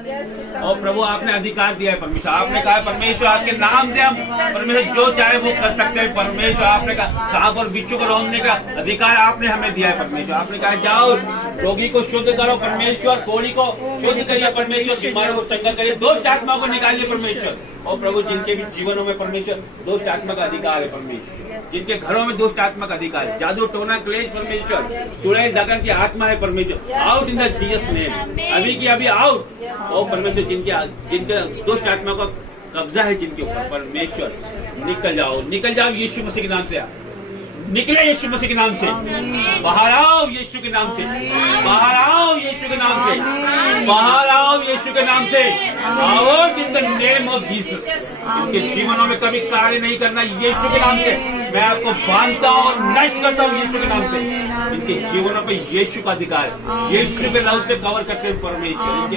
और प्रभु आपने अधिकार दिया है परमेश्वर, आपने कहा है परमेश्वर आपके नाम से हम परमेश्वर जो चाहे वो कर सकते हैं परमेश्वर। आपने कहा सांप और बिच्छू को रोकने का अधिकार आपने हमें दिया है परमेश्वर। आपने कहा जाओ रोगी को शुद्ध करो परमेश्वर, कोढ़ी को शुद्ध करिए परमेश्वर, बीमारों को चंगा करिए, दुष्ट आत्मा को निकालिए परमेश्वर। और प्रभु जिनके भी जीवनों में परमेश्वर दुष्ट आत्मा का अधिकार है परमेश्वर, जिनके घरों में दुष्ट आत्मा का अधिकार है, जादू, टोना, क्लेश परमेश्वर, चुड़ैल, डकन की आत्मा है परमेश्वर, out in the Jesus name, अभी की अभी आउट। और परमेश्वर जिनके दुष्ट आत्मा का कब्जा है जिनके ऊपर परमेश्वर, निकल जाओ यीशु मसीह के नाम से, निकले यीशु मसीह के नाम से, बाहर आओ यीशु के नाम से, बाहर आओ यीशु के नाम से, बाहर आओ यीशु के नाम से, out in the name of Jesus. इनके जीवनों में कभी कार्य नहीं करना यीशु के नाम से, मैं आपको बांधता हूँ और नष्ट करता हूँ यीशु के नाम से। इनके जीवनों पे यीशु का अधिकार है, यीशु के लव से कवर करते हैं परमेश्वर।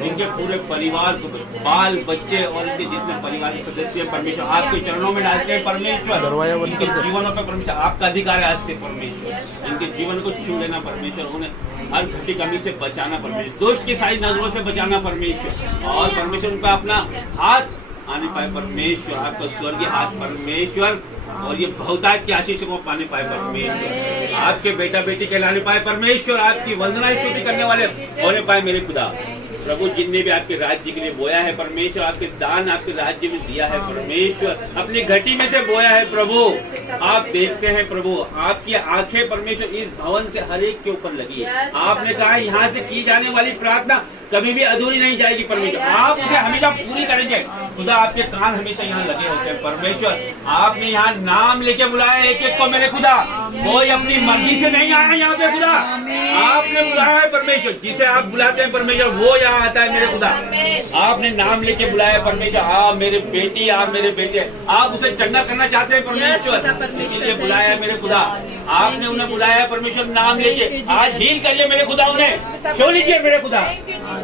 इनके पूरे परिवार को, बाल बच्चे और इनके जितने परिवार के सदस्य परमेश्वर आपके चरणों में डालते हैं परमेश्वर। इनके जीवनों पे परमेश्वर आपका अधिकार है आज से परमेश्वर। इनके जीवन को छू लेना परमेश्वर, उन्हें हर घटी कमी से बचाना परमेश्वर, दुष्ट की सारी नजरों से बचाना परमेश्वर। और परमेश्वर उन पर अपना हाथ आने पाए परमेश्वर, आपका स्वर्गीय हाथ परमेश्वर, और ये बहुतायत की आशीष को पाने पाए परमेश्वर, आपके बेटा बेटी कहलाने पाए परमेश्वर, आपकी वंदना स्तुति करने वाले होने पाए मेरे खुदा। प्रभु जिनने भी आपके राज्य के लिए बोया है परमेश्वर, आपके दान आपके राज्य में दिया है परमेश्वर, अपनी घटी में से बोया है प्रभु, आप देखते हैं प्रभु, आपकी आंखें परमेश्वर इस भवन से हर एक के ऊपर लगी है। आपने कहा यहाँ से की जाने वाली प्रार्थना कभी भी अधूरी नहीं जाएगी परमेश्वर, आप उसे हमेशा पूरी करेंगे खुदा। आपके कान हमेशा यहाँ लगे होते हैं परमेश्वर, आपने यहाँ नाम लेके बुलाया एक एक को मेरे खुदा, कोई अपनी मर्जी से नहीं आया यहाँ पे खुदा, आपने बुलाया है परमेश्वर, जिसे आप बुलाते हैं परमेश्वर वो यहाँ आता है मेरे खुदा। आपने नाम लेके बुलाया परमेश्वर, आप मेरे बेटी, आप मेरे बेटे, आप उसे चंगा करना चाहते हैं परमेश्वर, इसीलिए बुलाया है मेरे खुदा। आपने उन्हें बुलाया परमेश्वर नाम लेके, आज हील करिए मेरे खुदा, उन्हें छो लीजिए मेरे खुदा।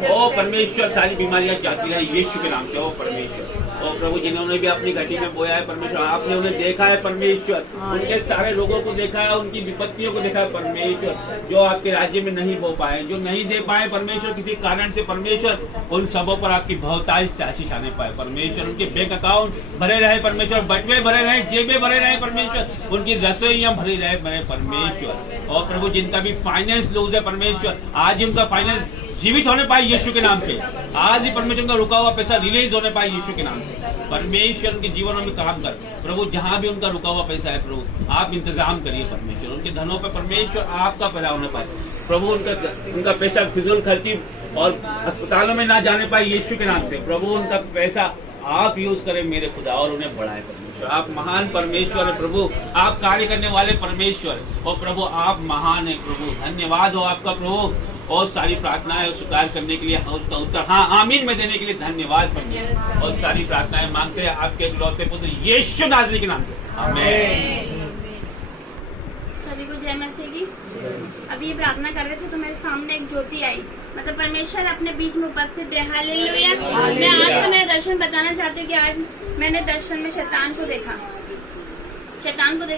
ओ परमेश्वर सारी बीमारियां जाती रहे यीशु के नाम से। ओ परमेश्वर, ओ प्रभु जिन्होंने भी अपनी घटी में बोया है परमेश्वर, आपने उन्हें देखा है परमेश्वर, उनके सारे रोगों को देखा है, उनकी विपत्तियों को देखा है परमेश्वर, जो आपके राज्य में नहीं बो पाए, जो नहीं दे पाए परमेश्वर किसी कारण से परमेश्वर, उन सबों पर आपकी बहुतायत से आशीष आने पाए परमेश्वर। उनके बैंक अकाउंट भरे रहे परमेश्वर, बटवे भरे रहे, जेबें भरे रहे परमेश्वर, उनकी रसोइयां भरी रहे मेरे परमेश्वर। और प्रभु जिनका भी फाइनेंस लूज है परमेश्वर, आज उनका फाइनेंस जीवित होने पाए यीशु के नाम से, आज ही परमेश्वर का रुका हुआ पैसा रिलीज होने पाए यीशु के नाम से। परमेश्वर उनके जीवनों में काम कर प्रभु, जहां भी उनका रुका हुआ पैसा है प्रभु आप इंतजाम करिए परमेश्वर, उनके धनों पर परमेश्वर आपका पैदा होने पाए प्रभु, उनका पैसा फिजूल खर्ची और अस्पतालों में ना जाने पाए यीशु के नाम से प्रभु, उनका पैसा आप यूज करें मेरे खुदा और उन्हें बढ़ाए परमेश्वर। आप महान परमेश्वर है प्रभु, आप कार्य करने वाले परमेश्वर, और प्रभु आप महान है प्रभु, धन्यवाद हो आपका प्रभु। और सारी प्रार्थनाएं स्वीकार करने के लिए, उसका उत्तर हाँ आमीन में देने के लिए धन्यवाद परमेश्वर। और सारी प्रार्थनाएं मांगते हैं आपके इकलौते पुत्र यीशु नाज़री के नाम से, आमीन। सभी को जय मसीह की। अभी ये प्रार्थना कर रहे थे तो मेरे सामने एक ज्योति आई, मतलब परमेश्वर अपने बीच में उपस्थित है। हालेलुया। मैं आज का मेरा दर्शन बताना चाहती हूँ कि आज मैंने दर्शन में शैतान को देखा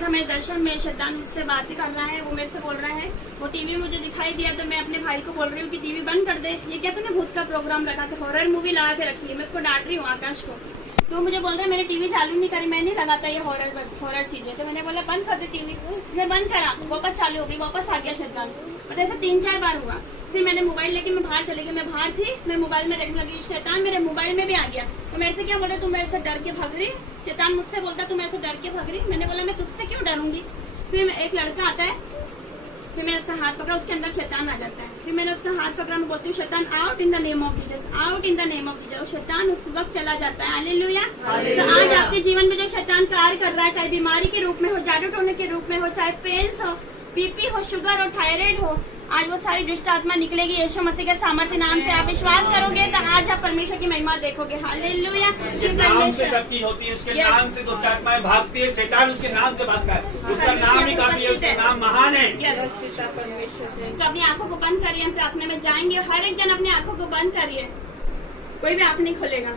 मेरे दर्शन में। शैतान मुझसे बातें कर रहा है, वो मेरे से बोल रहा है, वो टीवी मुझे दिखाई दिया तो मैं अपने भाई को बोल रही हूँ कि टीवी बंद कर दे, ये क्या तूने भूत का प्रोग्राम रखा था, हॉरर मूवी लगा के रखी है। मैं उसको डांट रही हूँ, आकाश को, तो मुझे बोल रहा है मैंने टीवी चालू नहीं करी, मैं नहीं लगाता ये हॉरर चीजें। तो मैंने बोला बंद कर दे टीवी को, मैं बंद करा, वापस चालू हो गई, वापस आ गया शैतान। मतलब ऐसा 3-4 बार हुआ। फिर मैंने मोबाइल लेके मैं बाहर चली गई, मैं बाहर थी, मैं मोबाइल में देखने लगी, शैतान मेरे मोबाइल में भी आ गया। तो मेरे से क्या बोल रहा, तू मेरे से डर के भाग रही, शैतान मुझसे बोलता तू मेरे से डर के भाग रही। मैंने बोला मैं तुझसे क्यों डरूंगी। फिर एक लड़का आता है, फिर मैंने उसका हाथ पकड़ा, उसके अंदर शैतान आ जाता है। फिर मैंने उसका हाथ पकड़ा, मैं बोलती हूँ शैतान out in the name of Jesus, out in the name of Jesus. शैतान उस वक्त चला जाता है। हालेलुया। तो आज आपके जीवन में जो शैतान कार्य कर रहा है, चाहे बीमारी के रूप में हो, जादू टोने के रूप में हो, चाहे पेन्स हो, बीपी हो, शुगर हो, थायराइड हो, आज वो सारी दुष्ट आत्मा निकलेगी यीशु मसीह के सामर्थ्य नाम से। आप विश्वास करोगे तो आज आप परमेश्वर की महिमा देखोगे। हालेलुया। नाम से सब चीज होती है, उसके नाम से दुष्ट आत्माएं भागती है, शैतान उसके नाम से भागता है। उसका नाम ही काफी है, उसका नाम महान है। तो अपनी आंखों को बंद करिए, हम प्रार्थना में जाएंगे। हर एक जन अपनी आंखों को बंद करिए, कोई भी आंख नहीं खोलेगा,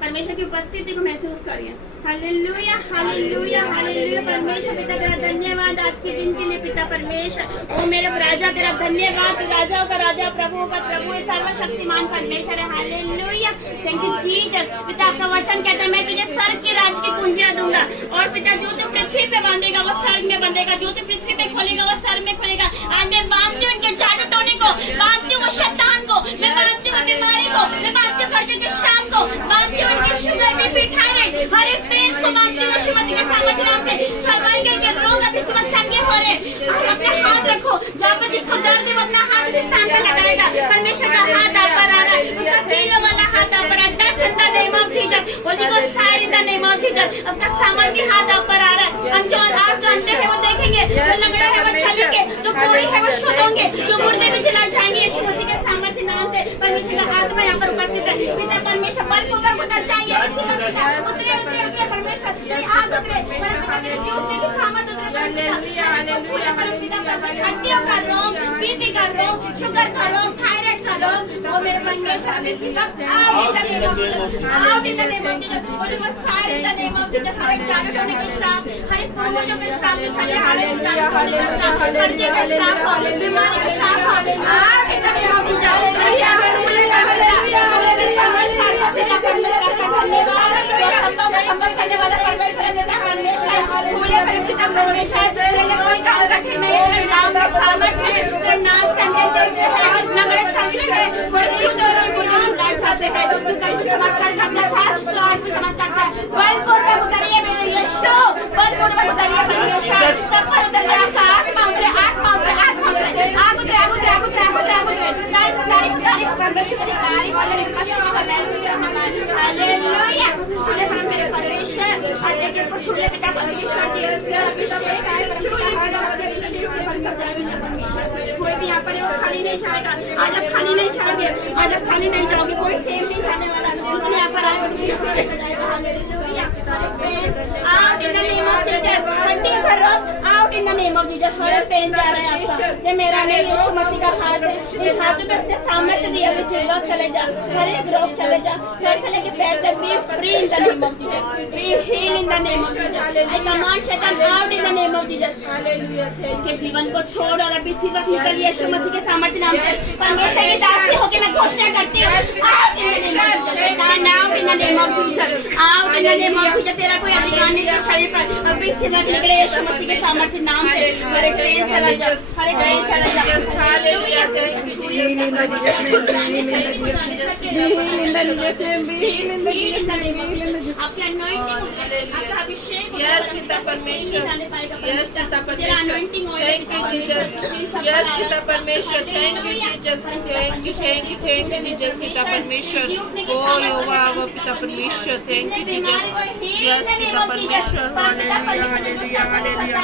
परमेश्वर की उपस्थिति को महसूस करिए। Hallelujah, hallelujah, hallelujah. परमेश्वर पिता तेरा धन्यवाद आज के दिन के लिए पिता परमेश्वर। ओ मेरे राजा तेरा धन्यवाद, तू राजाओं का राजा, प्रभुओं का प्रभु, सर्वशक्तिमान परमेश्वर है। Hallelujah, thank you Jesus. पिता आपका वचन कहता है मैं तुझे स्वर्ग की राज की कुंजियां दूंगा, और पिता जो तू पृथ्वी पे बांधेगा वो स्वर्ग में बंधेगा, जो तू पृथ्वी पे खोलेगा वो स्वर्ग में खोलेगा। आज मैं मानती हूँ उनके जादू टोने को, मानती हूँ वो शैतान को, मैं मानती हूँ बीमारी को, मैं मानती हूँ कर्जे के श्राप को, मानती हूँ उनके शुगर बीपी थायराइड हर एक पेन को, मानती हूँ यीशु मसीह के सामर्थ्य नाम से। सर्वाइकल के रोग अभी से चंगे हो रहे। आज अपने हाथ रखो, जहाँ पर जिसको दर्द है वो अपना हाथ उस स्थान पर लगाएगा। परमेश्वर का हाथ आप पर आ रहा है, उसका पीलो वाला हाथ आप पर आ रहा है। Touch in the name of Jesus, holy ghost fire in the name of Jesus. अपना सामर्थ्य हाथ आप पर आ रहा है। आप जो अंधे हैं वो देखेंगे, जो लंगड़े हैं वो चलेंगे, जो कोढ़े हैं वो शुद्ध होंगे, जो मुर्दे भी जला जाएंगे यीशु मसीह के सामर्थ्य नाम से। परमेश्वर का आत्मा यहाँ पर उपस्थित है। पिता परमेश्वर बलपूर्वक उतर जाइए, उतरे उतरे उतरे परमेश्वर, हाथ उतरे, परमेश्वर ज्योति की सामर्थ्य उतरे, हड्डियों का रोग, बीपी का रोग, शुगर का रोग, थायराइड का रोग, वो मेरे परमेश्वर अभी इसी वक्त out in the name of Jesus, out in the name of Jesus, holy ghost fire in the name of Jesus. हर एक जादू टोने के श्राप, हर एक पूर्वजों के श्राप निकले, हर एक जादू टोने का श्राप, कर्जे का श्राप हो, बीमारी का श्राप हो, out in the name of Jesus. संभव करने वाला परमेश्वर है, पिता परमेश्वर भूले पर पिता परमेश्वर तेरे लिए कोई काम रखे नहीं। तेरे नाम का सामर्थ्य है, तेरे नाम से हम देखते हैं नगड़े चलते हैं, बड़े शुद्ध और बुरे छुड़ाए जाते हैं। तो तू कल चमत्कार करता था तो आज भी चमत्कार करता है। बलपूर्वक उतरिए मेरे यीशु, बलपूर्वक उतरिए परमेश्वर, सब पर उतरिए। आपका आत्मा उतरे, आत्मा उतरे, आत्मा उतरे, आग उतरे, आग उतरे, आग उतरे, आग उतरे, आग उतरे। तारीफ तारीफ तारीफ परमेश्वर की तारीफ और तेरी उपस्थिति का महसूस। हालेलुया। छूले पर मेरे परमेश्वर, और एक को छूले पिता परमेश्वर जी, अभिषेक आए परमेश्वर। कोई भी यहाँ पर वो खाली नहीं जाएगा। आज आप खाली नहीं जाओगे, आज आप खाली नहीं जाओगे, कोई सेम नहीं जाने वाला। यहाँ पर आए hallelujah. Out in the name of Jesus, हड्डियों का रोग out in the name of Jesus. हर पेन जा रहा है आपका, ये मेरा नहीं यीशु मसीह का हाथ है। इन हाथों पे अपने सामर्थ्य दिया, किसी रोग चले जा, हर एक रोग चले जा, सर से लेके पैर तक। Be free in the name of Jesus, be heal in the name of Jesus. I command शैतान out in the name of Jesus. इसके जीवन को छोड़ और अभी इसी वक्त निकल यीशु मसीह के सामर्थ्य नाम से। परमेश्वर की दासी होकर मैं घोषणा करती हूँ out in the name of Jesus, out in the name of Jesus, out in the name of Jesus. तेरा कोई अधिकार नहीं है शरीर पर, अभी इसी वक्त निकले यीशु मसीह के सामर्थ्य नाम से। हर एक ट्रेन चला जा, हर एक ट्रेन चला जा। हालेलुया। आपकी अनॉइंटिंग, आपका अभिषेक, यस पिता परमेश्वर, यस पिता परमेश्वर, थैंक यू जीसस, यस पिता परमेश्वर, thank you Jesus, thank you, thank you, thank you Jesus पिता परमेश्वर। ओ यहोवा पिता परमेश्वर, थैंक यू जीसस। Yes, पिता परमेश्वर, हालेलुया, हालेलुया, हालेलुया।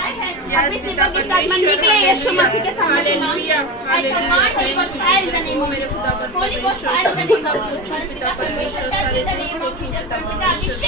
Yes, पिता परमेश्वर, निकले यीशु मसीह के सामने हालेलुया, हालेलुया। Thank you, मेरे खुदा परमेश्वर, पिता परमेश्वर, सारे दुख को छू पिता परमेश्वर,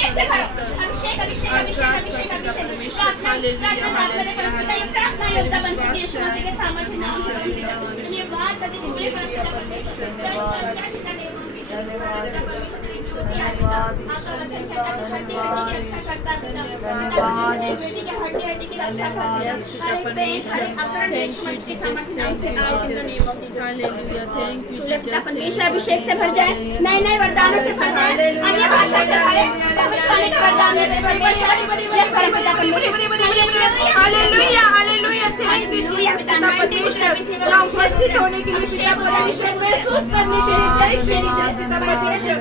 परमेश्वर अभिषेक से भर जाए, नए नए वरदानों से भर जाए, अन्य भाषा से भरे, भविष्यवाणी का वरदान दे परमेश्वर। Hallelujah, hallelujah. Thank you Jesus, पिता परमेश्वर, यहाँ उपस्थित होने के लिए पिता परमेश्वर, महसूस करने के लिए थैंक यू जीसस, पिता परमेश्वर।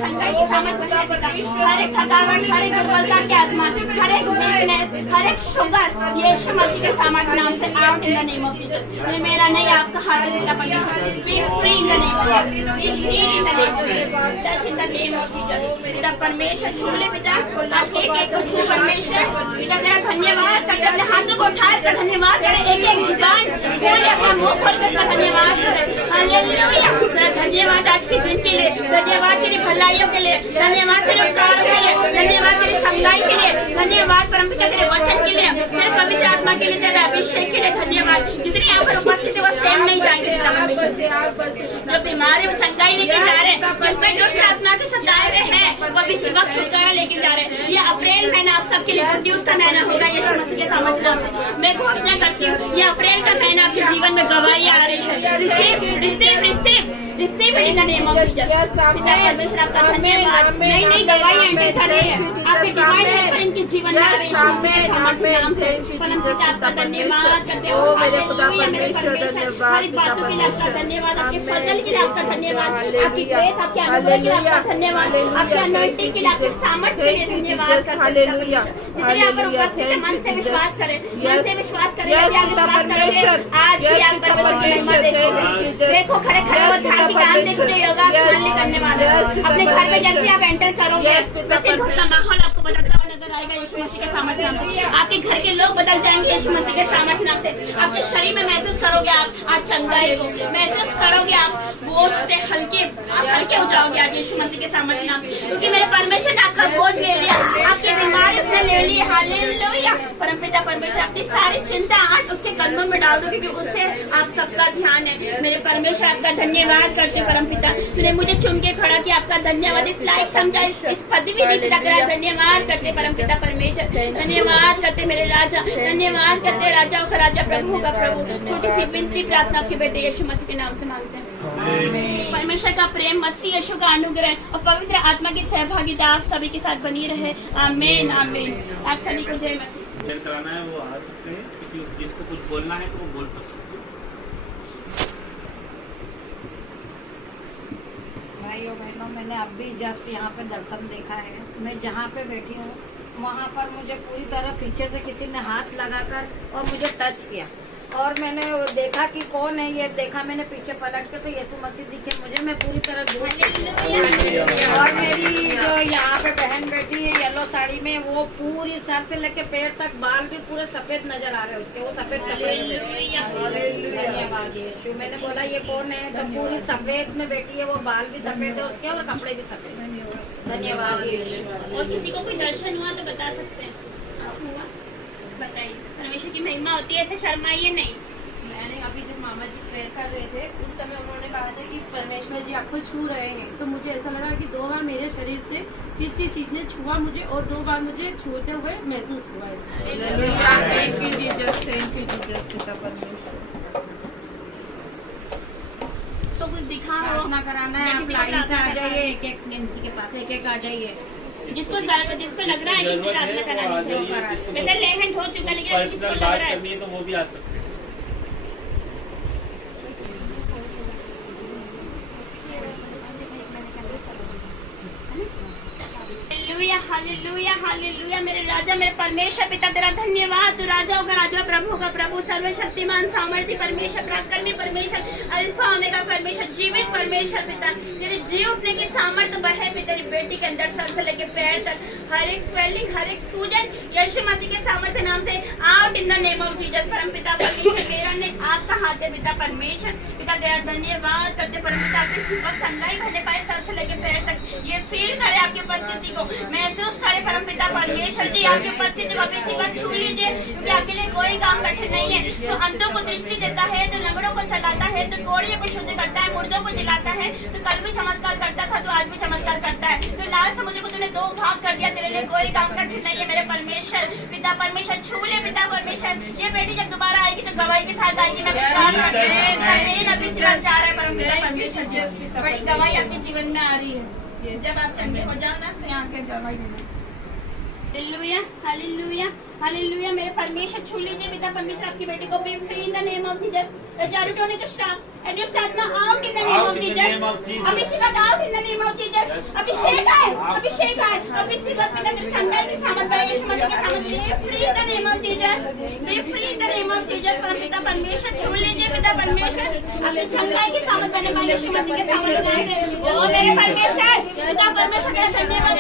हर एक थकावट, हर एक दुर्बलता के आत्मा, हर एक वीकनेस, हर एक शुगर यीशु मसीह के सामर्थ्य नाम से out in the name of Jesus. ये मेरा नहीं, आपका हाथ है पिता परमेश्वर। Be free in the name of Jesus, be free in the name of Jesus, touch in the name of Jesus. पिता परमेश्वर छू ले पिता, आप एक एक को छू परमेश्वर। पिता तेरा धन्यवाद करते, अपने हाथों को उठा कर धन्यवाद करें, एक एक जुबान खोले, अपना मुंह खोल कर धन्यवाद करें। हालेलुया, धन्यवाद आज के दिन के लिए, धन्यवाद तेरी भलाइयों के लिए, धन्यवाद तेरे उपकारों के लिए, धन्यवाद तेरी चंगाई के लिए, धन्यवाद परमपिता तेरे वचन के लिए, तेरे पवित्र आत्मा के लिए, तेरे अभिषेक के लिए धन्यवाद। जितने यहाँ पर उपस्थित है वो सेम नहीं जाएंगे पिता परमेश्वर। जो बीमार है वो चंगाई लेके जा रहे हैं, जिसमें दुष्ट आत्मा के सताए हुए हैं वो भी इसी वक्त छुटकारा लेके जा रहे हैं। ये अप्रैल महीना आप सबके लिए गुड न्यूज का महीना होगा यीशु मसीह के सामर्थ्य नाम से। मैं घोषणा करती हूँ, ये अप्रैल का महीना आपके जीवन में गवाही आ रही है। Receive receive receive receive in the name of Jesus. पिता परमेश्वर आपका धन्यवाद। नई नई गवाही एंटर कर रही है, आपके डिवाइन हेल्पर इनके जीवन में आ रही है यीशु मसीह के सामर्थ्य नाम से। परमपिता आपका धन्यवाद करते हो, हालेलुया मेरे परमेश्वर। हर एक बातों के लिए आपका धन्यवाद, आपके फजल के लिए आपका धन्यवाद, आपकी ग्रेस, आपके अनुग्रह के लिए आपका धन्यवाद, आपके अनॉइंटिंग के लिए, आपके सामर्थ्य के लिए धन्यवाद करते हैं। जितने यहाँ पर उपस्थित है मन से विश्वास करें, मन से विश्वास करें, क्या विश्वास करेंगे आज भी आप परमेश्वर की महिमा देखोगे। देखो खड़े खड़े वो ध्यान की काम देखते योगा करने करने वाले अपने घर में जैसे आप एंटर करोगे वैसे घर का माहौल आपको बदलता हुआ नजर आएगा यीशु मसीह के सामर्थ्य नाम से। आपके घर के लोग बदल जाएंगे यीशु मसीह के सामर्थ्य नाम से। आपके शरीर में महसूस करोगे आप आज चंगाई को, महसूस करोगे आप बोझ से हल्के, आप हल्के हो जाओगे आज यीशु मसीह के सामर्थ्य नाम से, क्योंकि मेरे परमेश्वर ने आपका बोझ ले लिया, आपकी बीमारी उसने ले ली। हालेलुया परमपिता परमेश्वर अपनी सारी चिंता आज उसके कदमों में डाल दो, क्योंकि उससे आप सबका ध्यान है। मेरे परमेश्वर आपका धन्यवाद करते परमपिता, मैंने मुझे चुन के खड़ा किया, आपका धन्यवाद। इस लायक समझा, इस पदवी दी पिता तेरा धन्यवाद करते परमपिता परमेश्वर, धन्यवाद करते मेरे राजा, धन्यवाद करते राजाओं का राजा, प्रभु का प्रभु। छोटी सी विनती प्रार्थना आपके बेटे यीशु मसीह के नाम से मांगते हैं। परमेश्वर का प्रेम, मसीह यीशु का अनुग्रह और पवित्र आत्मा की सहभागिता आप सभी के साथ बनी रहे। आमीन आमीन। आप सभी को जय मसीह। कराना है वो आ सकते हैं, क्योंकि जिसको कुछ बोलना है तो वो बोल सकते हैं। भाइयों बहनों, मैंने अब भी जस्ट यहाँ पे दर्शन देखा है। मैं जहाँ पे बैठी हूँ वहाँ पर मुझे पूरी तरह पीछे से किसी ने हाथ लगाकर और मुझे टच किया, और मैंने वो देखा कि कौन है ये, देखा मैंने पीछे पलट के तो यीशु मसीह दिखे मुझे। मैं पूरी तरह दूर, और मेरी जो यहाँ पे बहन बैठी है येलो साड़ी में, वो पूरी सर से लेके पैर तक बाल भी पूरे सफेद नजर आ रहे हैं उसके, वो सफेद कपड़े में। धन्यवाद यीशु। मैंने बोला ये कौन है, तो पूरी सफेद में बैठी है, वो बाल भी सफेद है उसके और कपड़े भी सफेद। धन्यवाद यीशु। और किसी को कोई दर्शन हुआ तो बता सकते हैं, बताइए। परमेश्वर की महिमा होती है, ऐसे शर्माइए नहीं। मैंने अभी जब मामा जी प्रेयर कर रहे थे उस समय उन्होंने कहा था कि परमेश्वर जी आपको छू रहे हैं, तो मुझे ऐसा लगा कि 2 बार मेरे शरीर से किसी चीज ने छुआ मुझे और 2 बार मुझे छूते हुए महसूस हुआ। Hallelujah, thank you Jesus, thank you Jesus, पिता परमेश्वर। तो कुछ दिखा हो, प्रार्थना कराना है, आप लाइन से आ जाइए, एक एक नेंसी के पास एक एक आ जाइए। जिसको लग रहा है कि प्रार्थना करानी चाहिए। वैसे लेहन हो चुका, लेकिन अगर किसको लग रहा है करनी है तो वो भी आ सकते हैं। हालेलुया हालेलुया हालेलुया मेरे राजा मेरे परमेश्वर पिता तेरा धन्यवाद। तू राजाओं का राजा प्रभु का प्रभु सर्वशक्तिमान सामर्थ्य परमेश्वर पराक्रमी परमेश्वर अल्फा ओमेगा परमेश्वर जीवित परमेश्वर पिता तेरे जी उठने की सामर्थ्य बहे भी तेरी बेटी के अंदर सर से लेके पैर तक हर एक स्वेलिंग हर एक सूजन यीशु मसीह के सामर्थ्य नाम से out in the name of Jesus. परम पिता परमेश्वर मेरा ने आपका हाथ है पिता परमेश्वर पिता तेरा धन्यवाद करते परम पिता के सेवक चंगाई भरने पाए सर से लेके पैर तक ये फील करे आपकी उपस्थिति को महसूस करे परम पिता परमेश्वर जी आपकी उपस्थिति को अपनी सेवा छू लीजिए क्योंकि आपके लिए कोई काम कठिन नहीं है। तो अंधों को दृष्टि देता है तो लंगड़ों को चलाता है तो कोड़ियों को शुद्ध करता है मुर्दों को जिलाता है तो कल भी चमत्कार करता था तो आज भी चमत्कार करता है। तो लाल समुद्र को तूने 2 भाग कर दिया तेरे लिए कोई काम कठिन नहीं है मेरे परमेश्वर पिता परमेश्वर छू ले पिता परमेश्वर। ये बेटी जब दोबारा आएगी तो गवाही के साथ आएगी मैं विश्वास करती हूँ अभी सिवा जा रहा है परम पिता परमेश्वर बड़ी गवाही आपके जीवन में आ रही है। जब आप चंगे हो जाओ ना तो यहाँ के गवाही देना। हालेलुया हालेलुया हालेलुया मेरे परमेश्वर छू लीजिए पिता परमेश्वर आपकी बेटी को be free in the name of Jesus. जारुटोनिक श्राप एंड दुष्ट आत्मा out in the name of Jesus. अभी सिवा out in the name of Jesus. अभिषेक है अभी सिवा पिता तेरे चंगाई की सामर्थ है यीशु मसीह के सामर्थ B free in the name of Jesus be free in the name of Jesus. परम पिता परमेश्वर छू लीजिए पिता परमेश्वर अपनी चंगाई की सामर्थ बने पाए यीशु मसीह के सामर्थ नाम से। ओ मेरे परमेश्वर पिता परमेश्वर तेरा धन्यवाद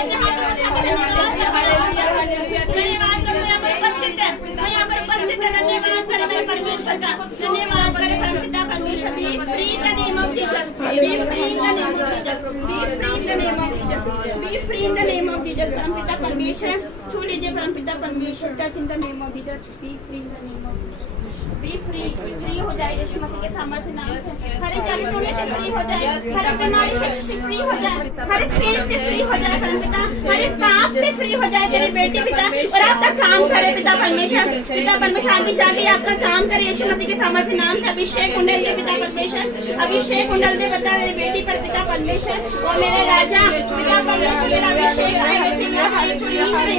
धन्यवाद करो यहाँ पर उपस्थित है मैं यहाँ पर उपस्थित है धन्यवाद करे मेरे परमेश्वर का धन्यवाद करे परम पिता परमेश्वर be free in the name of Jesus be free in the name of Jesus be free in the name of Jesus be free in the name of Jesus. परम पिता परमेश्वर छू लीजिए परम पिता परमेश्वर touch in the name of Jesus be free in the name of B free हो जाए यीशु मसीह के सामर्थ्य नाम से। हर एक जाली टोने से फ्री हो जाए हर एक बीमारी से फ्री हो जाए हर एक पेट से फ्री हो जाए परम पिता हर एक पाप से फ्री हो जाए तेरी बेटी पिता और आपका काम करे पिता परमेश्वर आगे जाके आपका काम करे यीशु मसीह के सामर्थ्य नाम से। अभिषेक उंडल दे पिता परमेश्वर अभिषेक उंडल दे बता तेरी बेटी पर पिता परमेश्वर ओ मेरे राजा पिता परमेश्वर तेरा अभिषेक आए वैसे मेरा हाल चुनी करे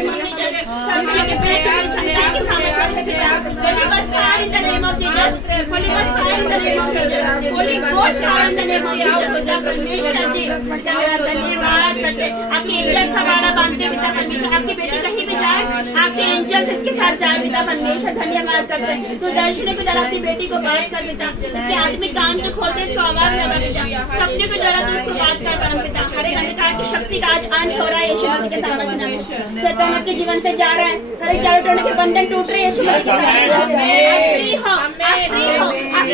मम्मी के पेट में क्षमता के सामर्थ्य से पिता Holi God fire in the name of Jesus Holi God fire in the name of Jesus Holi God fire in the name of Jesus. पिता परमेश्वर जी तेरा धन्यवाद करते आपके एंजल सवाड़ा बांधते पिता परमेश्वर आपकी बेटी कहीं भी जाए आपके एंजल इसके साथ जाए पिता परमेश्वर धन्यवाद करते तो दर्शनों के द्वारा अपनी बेटी को बात कर पिता इसके आत्मिक कान को खोलते इसको आवाज लगा पिता सपने के द्वारा तू इसको बात कर परम पिता हर एक अंधकार की शक्ति का आज अंत हो रहा है यीशु मसीह के सामर्थ्य नाम से। शैतान आपके जीवन से जा रहा है हर एक जाल टोने के बंधन टूट रहे हैं यीशु मसीह के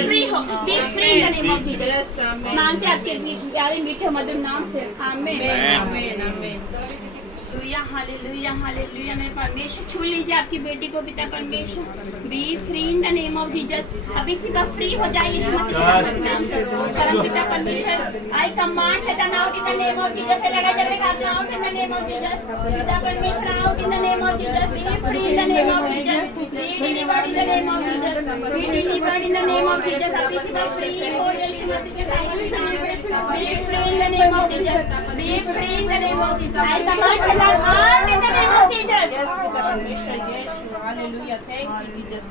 फ्री हो B free in the name of Jesus. मांगते आपके प्यारे मीठे मधुर नाम से आमीन। हालेलुया हालेलुया मेरे परमेश्वर छू लीजिए आपकी बेटी को पिता परमेश्वर be free in the name of Jesus. अभी सिवा फ्री हो जाए यीशु मसीह के सामर्थ्य नाम से। परम पिता परमेश्वर आई कमांड शैतान out in the name of Jesus. लड़ाई झगड़े का आत्मा out in the name of Jesus. पिता परमेश्वर out in the name of Jesus be free in the name of Jesus be delivered in the name of Jesus be delivered in the name of Jesus. अभी सिवा फ्री हो यीशु मसीह के सामर्थ्य नाम से be free in the name of Jesus be free in the name of Jesus. I command शैतान out in the name of Jesus. Yes, पिता परमेश्वर Yeshu hallelujah thank you Jesus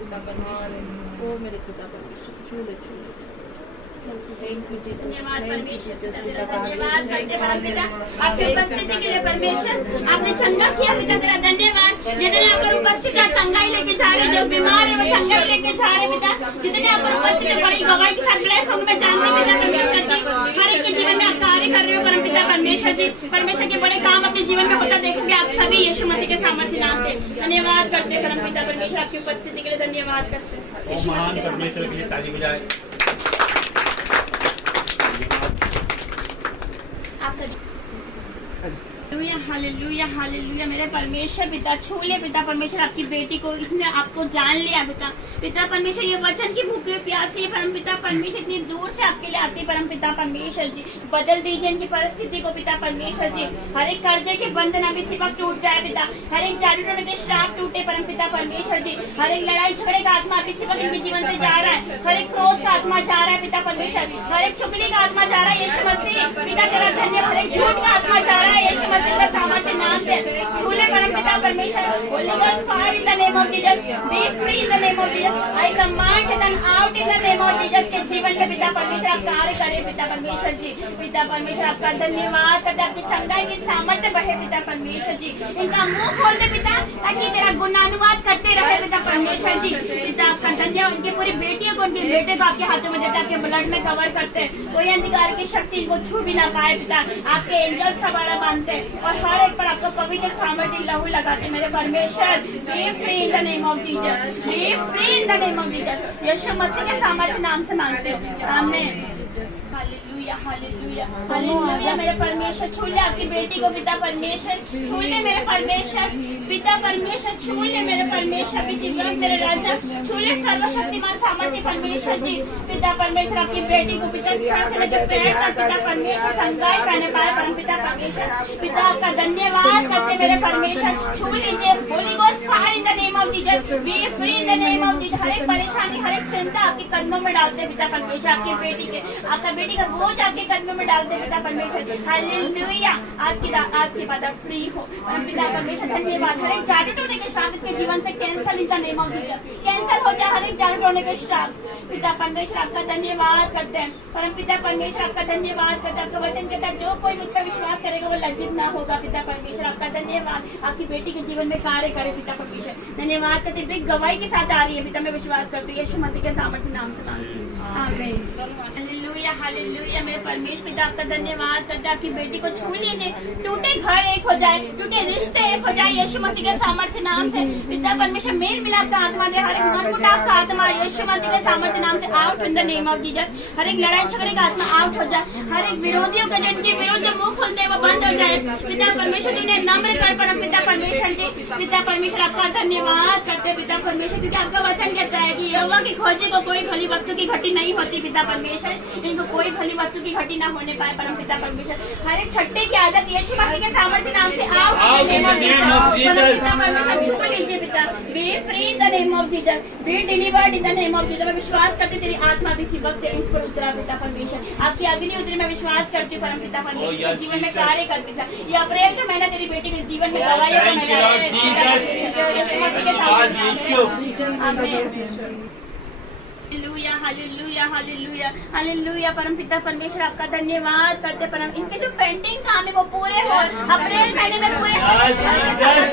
पिता परमेश्वर ओ मेरे पिता परमेश्वर छू ले थैंक यू जीसस धन्यवाद परमेश्वर धन्यवाद करते परम पिता आपके उपस्थिति के लिए परमेश्वर आपने चंगा किया पिता तेरा धन्यवाद। जितने यहाँ पर उपस्थित है चंगाई लेके जा रहे जो बीमार है वो चंगाई लेके जा रहे पिता जितने यहाँ पर उपस्थित है बड़ी गवाही के साथ ब्लेस होंगे मैं जानती पिता परमेश्वर जी हर एक के जीवन में आप कार्य कर रहे हो परम पिता परमेश्वर जी परमेश्वर के बड़े काम अपने जीवन में होता देखोगे आप सभी यीशु मसीह के सामर्थ्य नाम से। धन्यवाद करते परम पिता परमेश्वर आपकी उपस्थिति के लिए धन्यवाद करते महान परमेश्वर के लिए ताली बजाए। आप सभी हालेलुया हालेलुया मेरे परमेश्वर पिता छू ले पिता परमेश्वर आपकी बेटी को इसने आपको जान लिया पिता परमेश्वर ये वचन की भूखी प्यासी है परम पिता परमेश्वर इतनी दूर से आपके लिए आती परम पिता परमेश्वर जी बदल दीजिए इनकी परिस्थिति को पिता परमेश्वर जी। हर एक कर्जे के बंधन अभी इसी वक्त टूट जाए पिता हर एक जादू टोने के श्राप टूटे परम पिता परमेश्वर जी। हर एक लड़ाई झगड़े का आत्मा अभी इसी वक्त इनके जीवन से जा रहा है हर एक क्रोध का आत्मा जा रहा है पिता परमेश्वर हर एक चुगली का आत्मा जा रहा है यीशु मसीह पिता तेरा धन्यवाद। हर एक झूठ का आत्मा जा रहा है यीशु मसीह का सामर्थ्य नाम से छूले परम पिता परमेश्वर Holi God fire in the name of Jesus be free in the name of Jesus Jesus. I command Satan out in the name of Jesus के जीवन में पिता परमेश्वर आप कार्य करें पिता परमेश्वर जी। पिता परमेश्वर आपका धन्यवाद करते, आपकी चंगाई की सामर्थ्य बढ़े पिता परमेश्वर जी। इनका मुंह खोल दे पिता, ताकि तेरा गुणानुवाद करते रहे पिता परमेश्वर जी। पिता आपका धन्यवाद, उनकी पूरी बेटियों को उनके बेटे को आपके हाथों में देता, आपके ब्लड में कवर करते, कोई अंधकार की शक्ति इनको छू भी ना पाए पिता। आपके एंजल्स का बड़ा बांधते और हर एक पर आपको पवित्र सामर्थ्य लहू लगाते मेरे परमेश्वर। Be free in the name of Jesus, be free in the name of Jesus. यीशु मसीह के सामर्थ्य नाम से मांगते हैं, आमीन। हालेलुया हालेलुया हालेलुया मेरे परमेश्वर, छू ले आपकी बेटी को पिता परमेश्वर, छू ले मेरे परमेश्वर। पिता परमेश्वर छू ले मेरे परमेश्वर, किसी वक्त मेरे राजा छू ले सर्वशक्तिमान सामर्थ्य परमेश्वर जी। पिता परमेश्वर आपकी बेटी को पिता से लेकर पैर तक पिता परमेश्वर चंगाई पहने पाए परम पिता परमेश्वर। पिता आपका धन्यवाद करते मेरे परमेश्वर, छू लीजिए holy ghost fire in the name of Jesus, be free in the name of Jesus. हर एक परेशानी हर एक चिंता आपके कदमों में डालते पिता परमेश्वर, आपकी बेटी के आपका बेटी का बोझ आपके कदमों में डालते पिता परमेश्वर। हालेलुया आज की बात फ्री हो पिता परमेश्वर, धन्यवाद। हर एक जादू टोने के श्राप इसके जीवन से cancel in the name of Jesus, cancel हो जाए हर एक जादू टोने के श्राप। पिता परमेश्वर आपका धन्यवाद करते हैं परम पिता परमेश्वर, आपका धन्यवाद करते हैं। आपका वचन कहता है जो कोई मुझ पर विश्वास करेगा वो लज्जित ना होगा पिता परमेश्वर। आपका धन्यवाद, आपकी बेटी के जीवन में कार्य करे पिता परमेश्वर। धन्यवाद करते बिग गवाही के साथ आ रही है पिता, मैं विश्वास करती हूँ यीशु मसीह के सामर्थ्य नाम से मांगती हूँ, आमीन। हालेलुया हालेलुया मेरे परमेश्वर पिता आपका धन्यवाद करते, आपकी बेटी को छू लीजिए, टूटे घर एक हो जाए, टूटे रिश्ते एक हो जाए यीशु मसीह के सामर्थ्य नाम से। पिता परमेश्वर मेल मिलाप का आत्मा दे, हर एक मनमुटाव का आत्मा यीशु मसीह के सामर्थ्य नाम से out in the name of Jesus. हर एक लड़ाई झगड़े का आत्मा आउट हो जाए, हर एक विरोधियों का जिनके विरुद्ध मुंह खोलते वो बंद हो जाए पिता परमेश्वर। तूने नम्र कर परम पिता परमेश्वर जी। पिता परमेश्वर आपका धन्यवाद करते पिता परमेश्वर, क्योंकि आपका वचन कहता है कि यहोवा की खोजी को कोई भली वस्तु की घटी नहीं होती पिता परमेश्वर, इनको कोई भली वस्तु की घटी ना होने पाए परम पिता परमेश्वर। हर एक ठट्टे की आदत यीशु मसीह के सामर्थ्य नाम से out in the name of Jesus. पिता परमेश्वर छू लीजिए पिता, B free in the name of Jesus, be delivered in the name of Jesus. मैं विश्वास करती तेरी आत्मा भी इसी वक्त उस पर उतरा पिता परमेश्वर, आपकी अग्नि उतरी, मैं विश्वास करती हूँ परम पिता परमेश्वर के जीवन में कार्य कर पिता। ये अप्रैल का महीना तेरी बेटी के जीवन में गवाही का महीना है यीशु मसीह के सामर्थ्य, आमीन। हालेलुया हालेलुया हालेलुया हालेलुया परम पिता परमेश्वर आपका धन्यवाद करते परम, इनके जो पेंटिंग काम है वो पूरे हो अप्रैल महीने में पूरे हो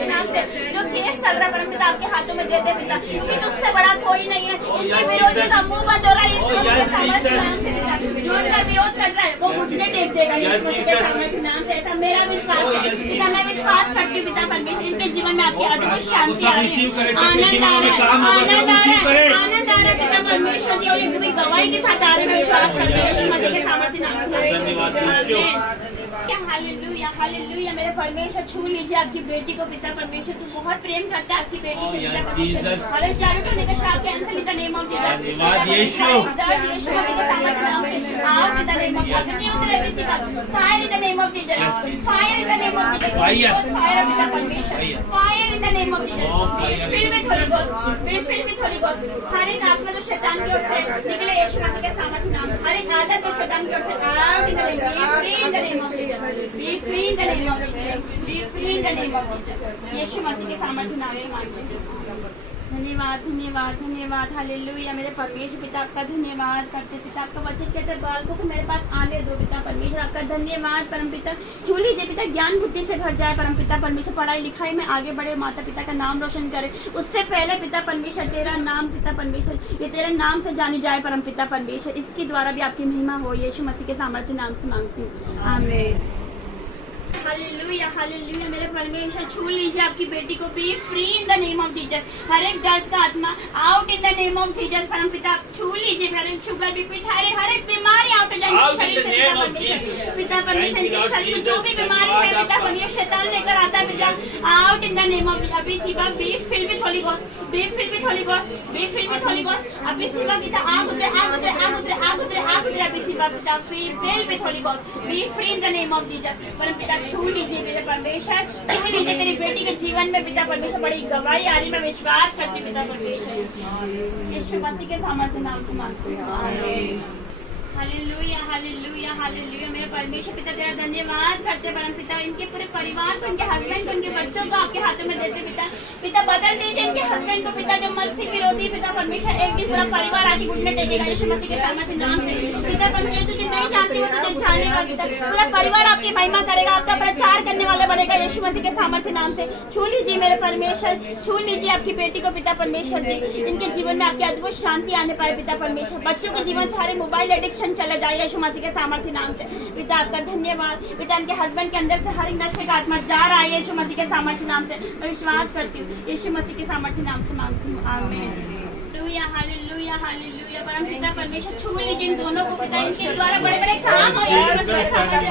नाम से। जो केस चल रहा है परम पिता आपके हाथों में देते पिता, क्योंकि तुझसे बड़ा कोई नहीं है। इनके विरोधी का मुंह बंद हो रहा है यीशु मसीह के सामर्थ्य नाम से पिता। जो उनका विरोध कर रहा है वो घुटने टेक देगा यीशु मसीह के सामर्थ्य नाम से, ऐसा मेरा विश्वास है पिता। मैं विश्वास करती हूँ पिता परमेश्वर, इनके जीवन में आपकी अद्भुत शांति आ रही है, आनंद आ रहा है, आनंद आ रहा है पिता परमेश्वर जी। और ये पूरी गवाही के साथ आ रहे हैं, विश्वास करते हैं यीशु मसीह के सामर्थ्य नाम से। हालेलुया हालेलुया मेरे परमेश्वर छू लीजिए आपकी बेटी को पिता परमेश्वर, तू बहुत प्रेम करता है आपकी बेटी से पिता परमेश्वर। हर एक जादू टोने का श्राप cancel in the name of Jesus, यीशु मसीह के सामर्थ्य नाम से out in the name of अग्नि उतरे किसी का fire in the name of Jesus, fire in the name of Jesus, fire पिता परमेश्वर, fire in the name of Jesus. Fill with holy ghost, fill with holy ghost. हर एक आत्मा जो शैतान की ओर से निकले यीशु मसीह के सामर्थ्य नाम, हर एक आदत जो शैतान की ओर से out in the name, free in the name of Jesus, be free in the name of Jesus, be free in the name of Jesus. यीशु मसीह के सामर्थ्य नाम से मांगते हैं, धन्यवाद धन्यवाद धन्यवाद। हालेलुया मेरे परमेश्वर पिता आपका धन्यवाद करते पिता, आपका वचन कहते बालकों को मेरे पास आने दो पिता परमेश्वर। आपका धन्यवाद परम पिता, छू लीजिए पिता, ज्ञान बुद्धि से भर जाए परम पिता परमेश्वर, पढ़ाई लिखाई में आगे बढ़े, माता पिता का नाम रोशन करे। उससे पहले पिता परमेश्वर तेरा नाम पिता परमेश्वर ये तेरे नाम से जानी जाए परम पिता परमेश्वर, इसके द्वारा भी आपकी महिमा हो यीशु मसीह के सामर्थ्य नाम से मांगती हूँ, आमीन। हालेलुया हालेलुया मेरे परमेश्वर छू लीजिए आपकी बेटी को, be free in the name of Jesus. हर एक दर्द का आत्मा out in the name of Jesus परम पिता, छू लीजिए। हर एक शुगर बीपी थायराइड हर एक बीमारी आउट हो जाए शरीर से पिता परमेश्वर। पिता परमेश्वर के शरीर में जो भी बीमारी है पिता परमेश्वर शैतान लेकर आता है पिता, out in the name of अभी सिवा be fill with holy ghost, be fill with holy ghost, be fill with holy ghost. अभी सिवा पिता आग उतरे आग उतरे आग उतरे आग उतरे आग उतरे अभी सिवा पिता fill with holy ghost, be free in the name of Jesus परम पिता। छू लीजिए मेरे परमेश्वर, छू लीजिए तेरी बेटी के जीवन में पिता परमेश्वर बड़ी गवाही आ रही, मैं विश्वास करती पिता परमेश्वर यीशु मसीह के सामर्थ्य नाम से मांगती हूँ, आमीन। Hallelujah hallelujah hallelujah. मेरे परमेश्वर पिता तेरा धन्यवाद करते परम पिता, इनके पूरे परिवार को, इनके हस्बैंड को, इनके बच्चों को आपके हाथों में देते पिता। पिता बदल दीजिए इनके हस्बैंड को पिता, जो मसीह विरोधी पिता परमेश्वर, एक दिन पूरा परिवार आके घुटने टेकेगा यीशु मसीह के सामर्थ्य नाम से। पिता परमेश्वर तुझे नहीं जानती वो तुझे जानेगा पिता, पूरा परिवार आपकी महिमा करेगा, आपका प्रचार करने वाला बनेगा यीशु मसीह के सामर्थ्य नाम से। छू लीजिए मेरे परमेश्वर, छू लीजिए आपकी बेटी को पिता परमेश्वर जी, इनके जीवन में आपकी अद्भुत शांति आने पाए पिता परमेश्वर। बच्चों के जीवन से सारे मोबाइल एडिक्शन चला जाए यीशु मसीह के सामर्थ्य नाम से। पिता आपका धन्यवाद पिता, इनके हस्बैंड के अंदर से हर एक नशे का आत्मा जा रहा है यीशु मसीह के सामर्थ्य नाम से। मैं विश्वास करती हूँ यीशु मसीह के सामर्थ्य नाम से मांगती हूँ, आमीन। Hallelujah hallelujah hallelujah. परम पिता परमेश्वर छू लीजिए इन दोनों को पिता, इनके द्वारा बड़े बड़े काम हो यीशु मसीह के सामर्थ्य।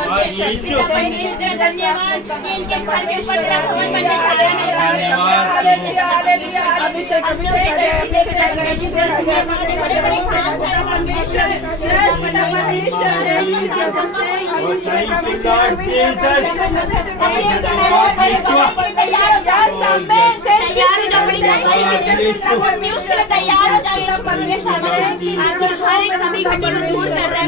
पिता परमेश्वर तेरा धन्यवाद, इनके घर के ऊपर तेरा भवन बनने जा रहा है मेरे परमेश्वर। अभिषेक बड़े बड़े काम करो परमेश्वर, पिता तैयार हो जाओ, तैयार हो जाओ यीशु मसीह के सामने। आपकी हर एक कमी घटी को दूर कर रहा है,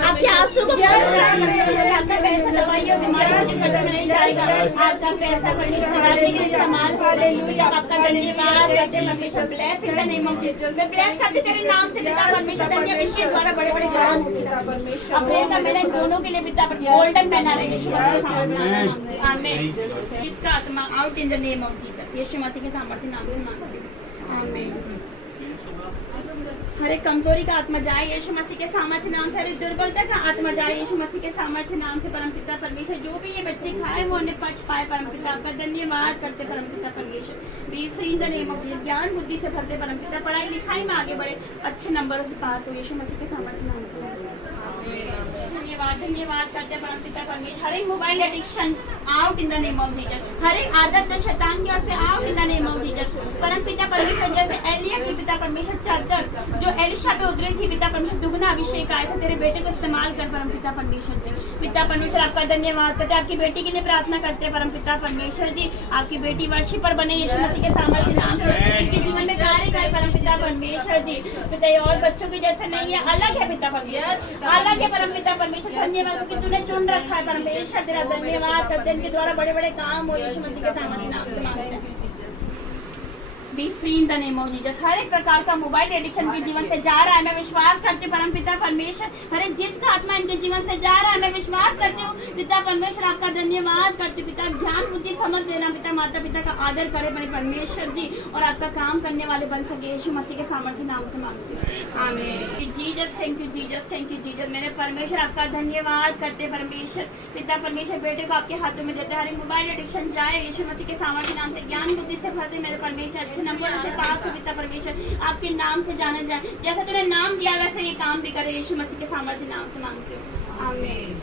आपके आंसू को पोंछ रहा है परमेश्वर। आपका पैसा दवाइयों बीमारियों के खर्च में नहीं जाएगा, आपका पैसा परमेश्वर राज्य के इस्तेमाल। हालेलुया आपका धन्यवाद करते परमेश्वर, bless in the name of Jesus. मैं ब्लेस करती तेरे नाम से पिता परमेश्वर, धन्यवाद इनके द्वारा बड़े बड़े काम अपने का मैंने दोनों के लिए पिता गोल्डन पहना रहे यीशु मसीह के सामर्थ्य। आमीन। इसका आत्मा out in the name of Jesus, यीशु मसीह के सामर्थ्य नाम से मांगती हूँ, आमीन। हर एक कमजोरी का आत्मा जाए यीशु मसीह के सामर्थ्य नाम से, हर एक दुर्बलता का आत्मा जाए यीशु मसीह के सामर्थ्य नाम से। परम पिता परमेश्वर जो भी ये बच्चे खाए वो उन्हें पच पाए परम पिता, आपका धन्यवाद करते परम पिता परमेश्वर। Be free in the name of Jesus, ज्ञान बुद्धि से भरते परम पिता, पढ़ाई लिखाई में आगे बढ़े, अच्छे नंबरों से पास हो यीशु मसीह के सामर्थ्य नाम से। धन्यवाद धन्यवाद करते परम पिता परमेश्वर। हर एक mobile addiction out in the name of Jesus, हर एक आदत जो शैतान की ओर से out in the name of Jesus. परम पिता परमेश्वर जैसे एलिया की पिता परमेश्वर चादर जो एलिशा पे उतरी थी पिता परमेश्वर, दुगना अभिषेक आया था, तेरे बेटे को इस्तेमाल कर परम पिता परमेश्वर जी। पिता परमेश्वर आपका धन्यवाद करते, आपकी बेटी के लिए प्रार्थना करते परम पिता परमेश्वर जी, आपकी बेटी वर्षी पर बने यीशु मसीह के सामर्थ्य नाम से, उनके जीवन में कार्य कर परम पिता परमेश्वर जी। पिता ये और बच्चों की जैसे नहीं है, अलग है पिता परमेश्वर, अलग है परम पिता परमेश्वर। धन्यवाद क्योंकि तूने चुन रखा है परमेश्वर, तेरा धन्यवाद करते, इनके द्वारा बड़े बड़े काम हो यीशु मसीह के सामर्थ्य नाम से मांगते हैं। Be free in the name of Jesus. हर एक प्रकार का मोबाइल एडिक्शन के जीवन से जा रहा है, मैं विश्वास करती हूँ परम पिता परमेश्वर। हर एक जिद का आत्मा इनके जीवन से जा रहा है, मैं विश्वास करती हूँ पिता परमेश्वर। आपका धन्यवाद करती पिता, ज्ञान बुद्धि समझ देना पिता, माता पिता का आदर करे मेरे परमेश्वर जी, और आपका काम करने वाले बन सके यीशु मसीह के सामर्थ्य नाम से मांगती हूँ, आमीन। Jesus thank you Jesus, thank you Jesus. मेरे परमेश्वर आपका धन्यवाद करते परमेश्वर। पिता परमेश्वर बेटे को आपके हाथों में देते, हर एक मोबाइल एडिक्शन जाए यीशु मसीह के सामर्थ्य नाम से, ज्ञान बुद्धि से भरते मेरे परमेश्वर, अच्छे नंबरों से पास हो पिता परमेश्वर, आपके नाम से जाना जाए, जैसा तूने नाम दिया वैसे ये काम भी करे यीशु मसीह के सामर्थ्य नाम से मांगते हो, आमीन।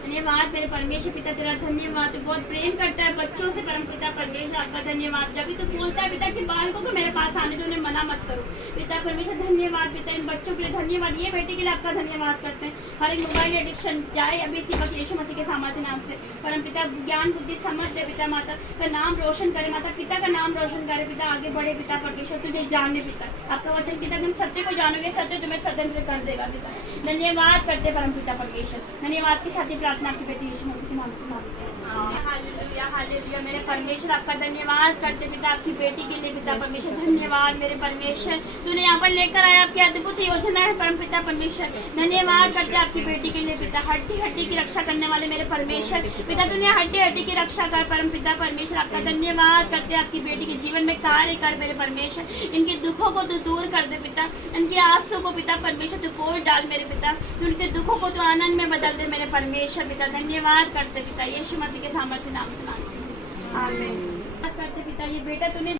धन्यवाद मेरे परमेश्वर पिता, तेरा धन्यवाद। तू बहुत प्रेम करता है बच्चों से परम पिता परमेश्वर, आपका धन्यवाद। जब भी तू बोलता है पिता कि बालकों को मेरे पास आने दो, उन्हें मना मत करो पिता परमेश्वर। धन्यवाद पिता, इन बच्चों के लिए धन्यवाद, ये बेटे के लिए आपका धन्यवाद करते हैं। हर एक मोबाइल एडिक्शन जाए अभी इसी वक्त यीशु मसीह के सामर्थ्य नाम से परम पिता, ज्ञान बुद्धि समझ दे पिता, माता का नाम रोशन करे, माता पिता का नाम रोशन करे पिता, आगे बढ़े पिता परमेश्वर, तुझे जानने पिता, आपका वचन पिता तुम सत्य को जानोगे, सत्य तुम्हें स्वतंत्र कर देगा पिता। धन्यवाद करते परम पिता परमेश्वर। धन्यवाद के साथ ही प्रार्थना आपकी बेटी यीशु मसीह के नाम से मांगते हैं, हालेलुया हालेलुया। मेरे परमेश्वर आपका धन्यवाद करते पिता, आपकी बेटी के लिए पिता परमेश्वर, धन्यवाद मेरे परमेश्वर। तूने यहाँ पर लेकर आया आपकी अद्भुत योजना है परम पिता परमेश्वर, धन्यवाद करते आपकी बेटी के लिए पिता, हड्डी हड्डी की रक्षा करने वाले मेरे परमेश्वर पिता, तूने हड्डी हड्डी की रक्षा कर परम पिता परमेश्वर। आपका धन्यवाद करते आपकी बेटी के जीवन में कार्य कर मेरे परमेश्वर, इनके दुखों को तू दूर कर दे पिता, इनके आंसू को पिता परमेश्वर तू पोंछ डाल मेरे पिता, उनके दुखों को तू आनंद में बदल दे मेरे परमेश्वर पिता। धन्यवाद करते पिता, यीशु मसीह के सामर्थ्य नाम से मांगते हैं, आमीन। करते पिता, ये बेटा तूने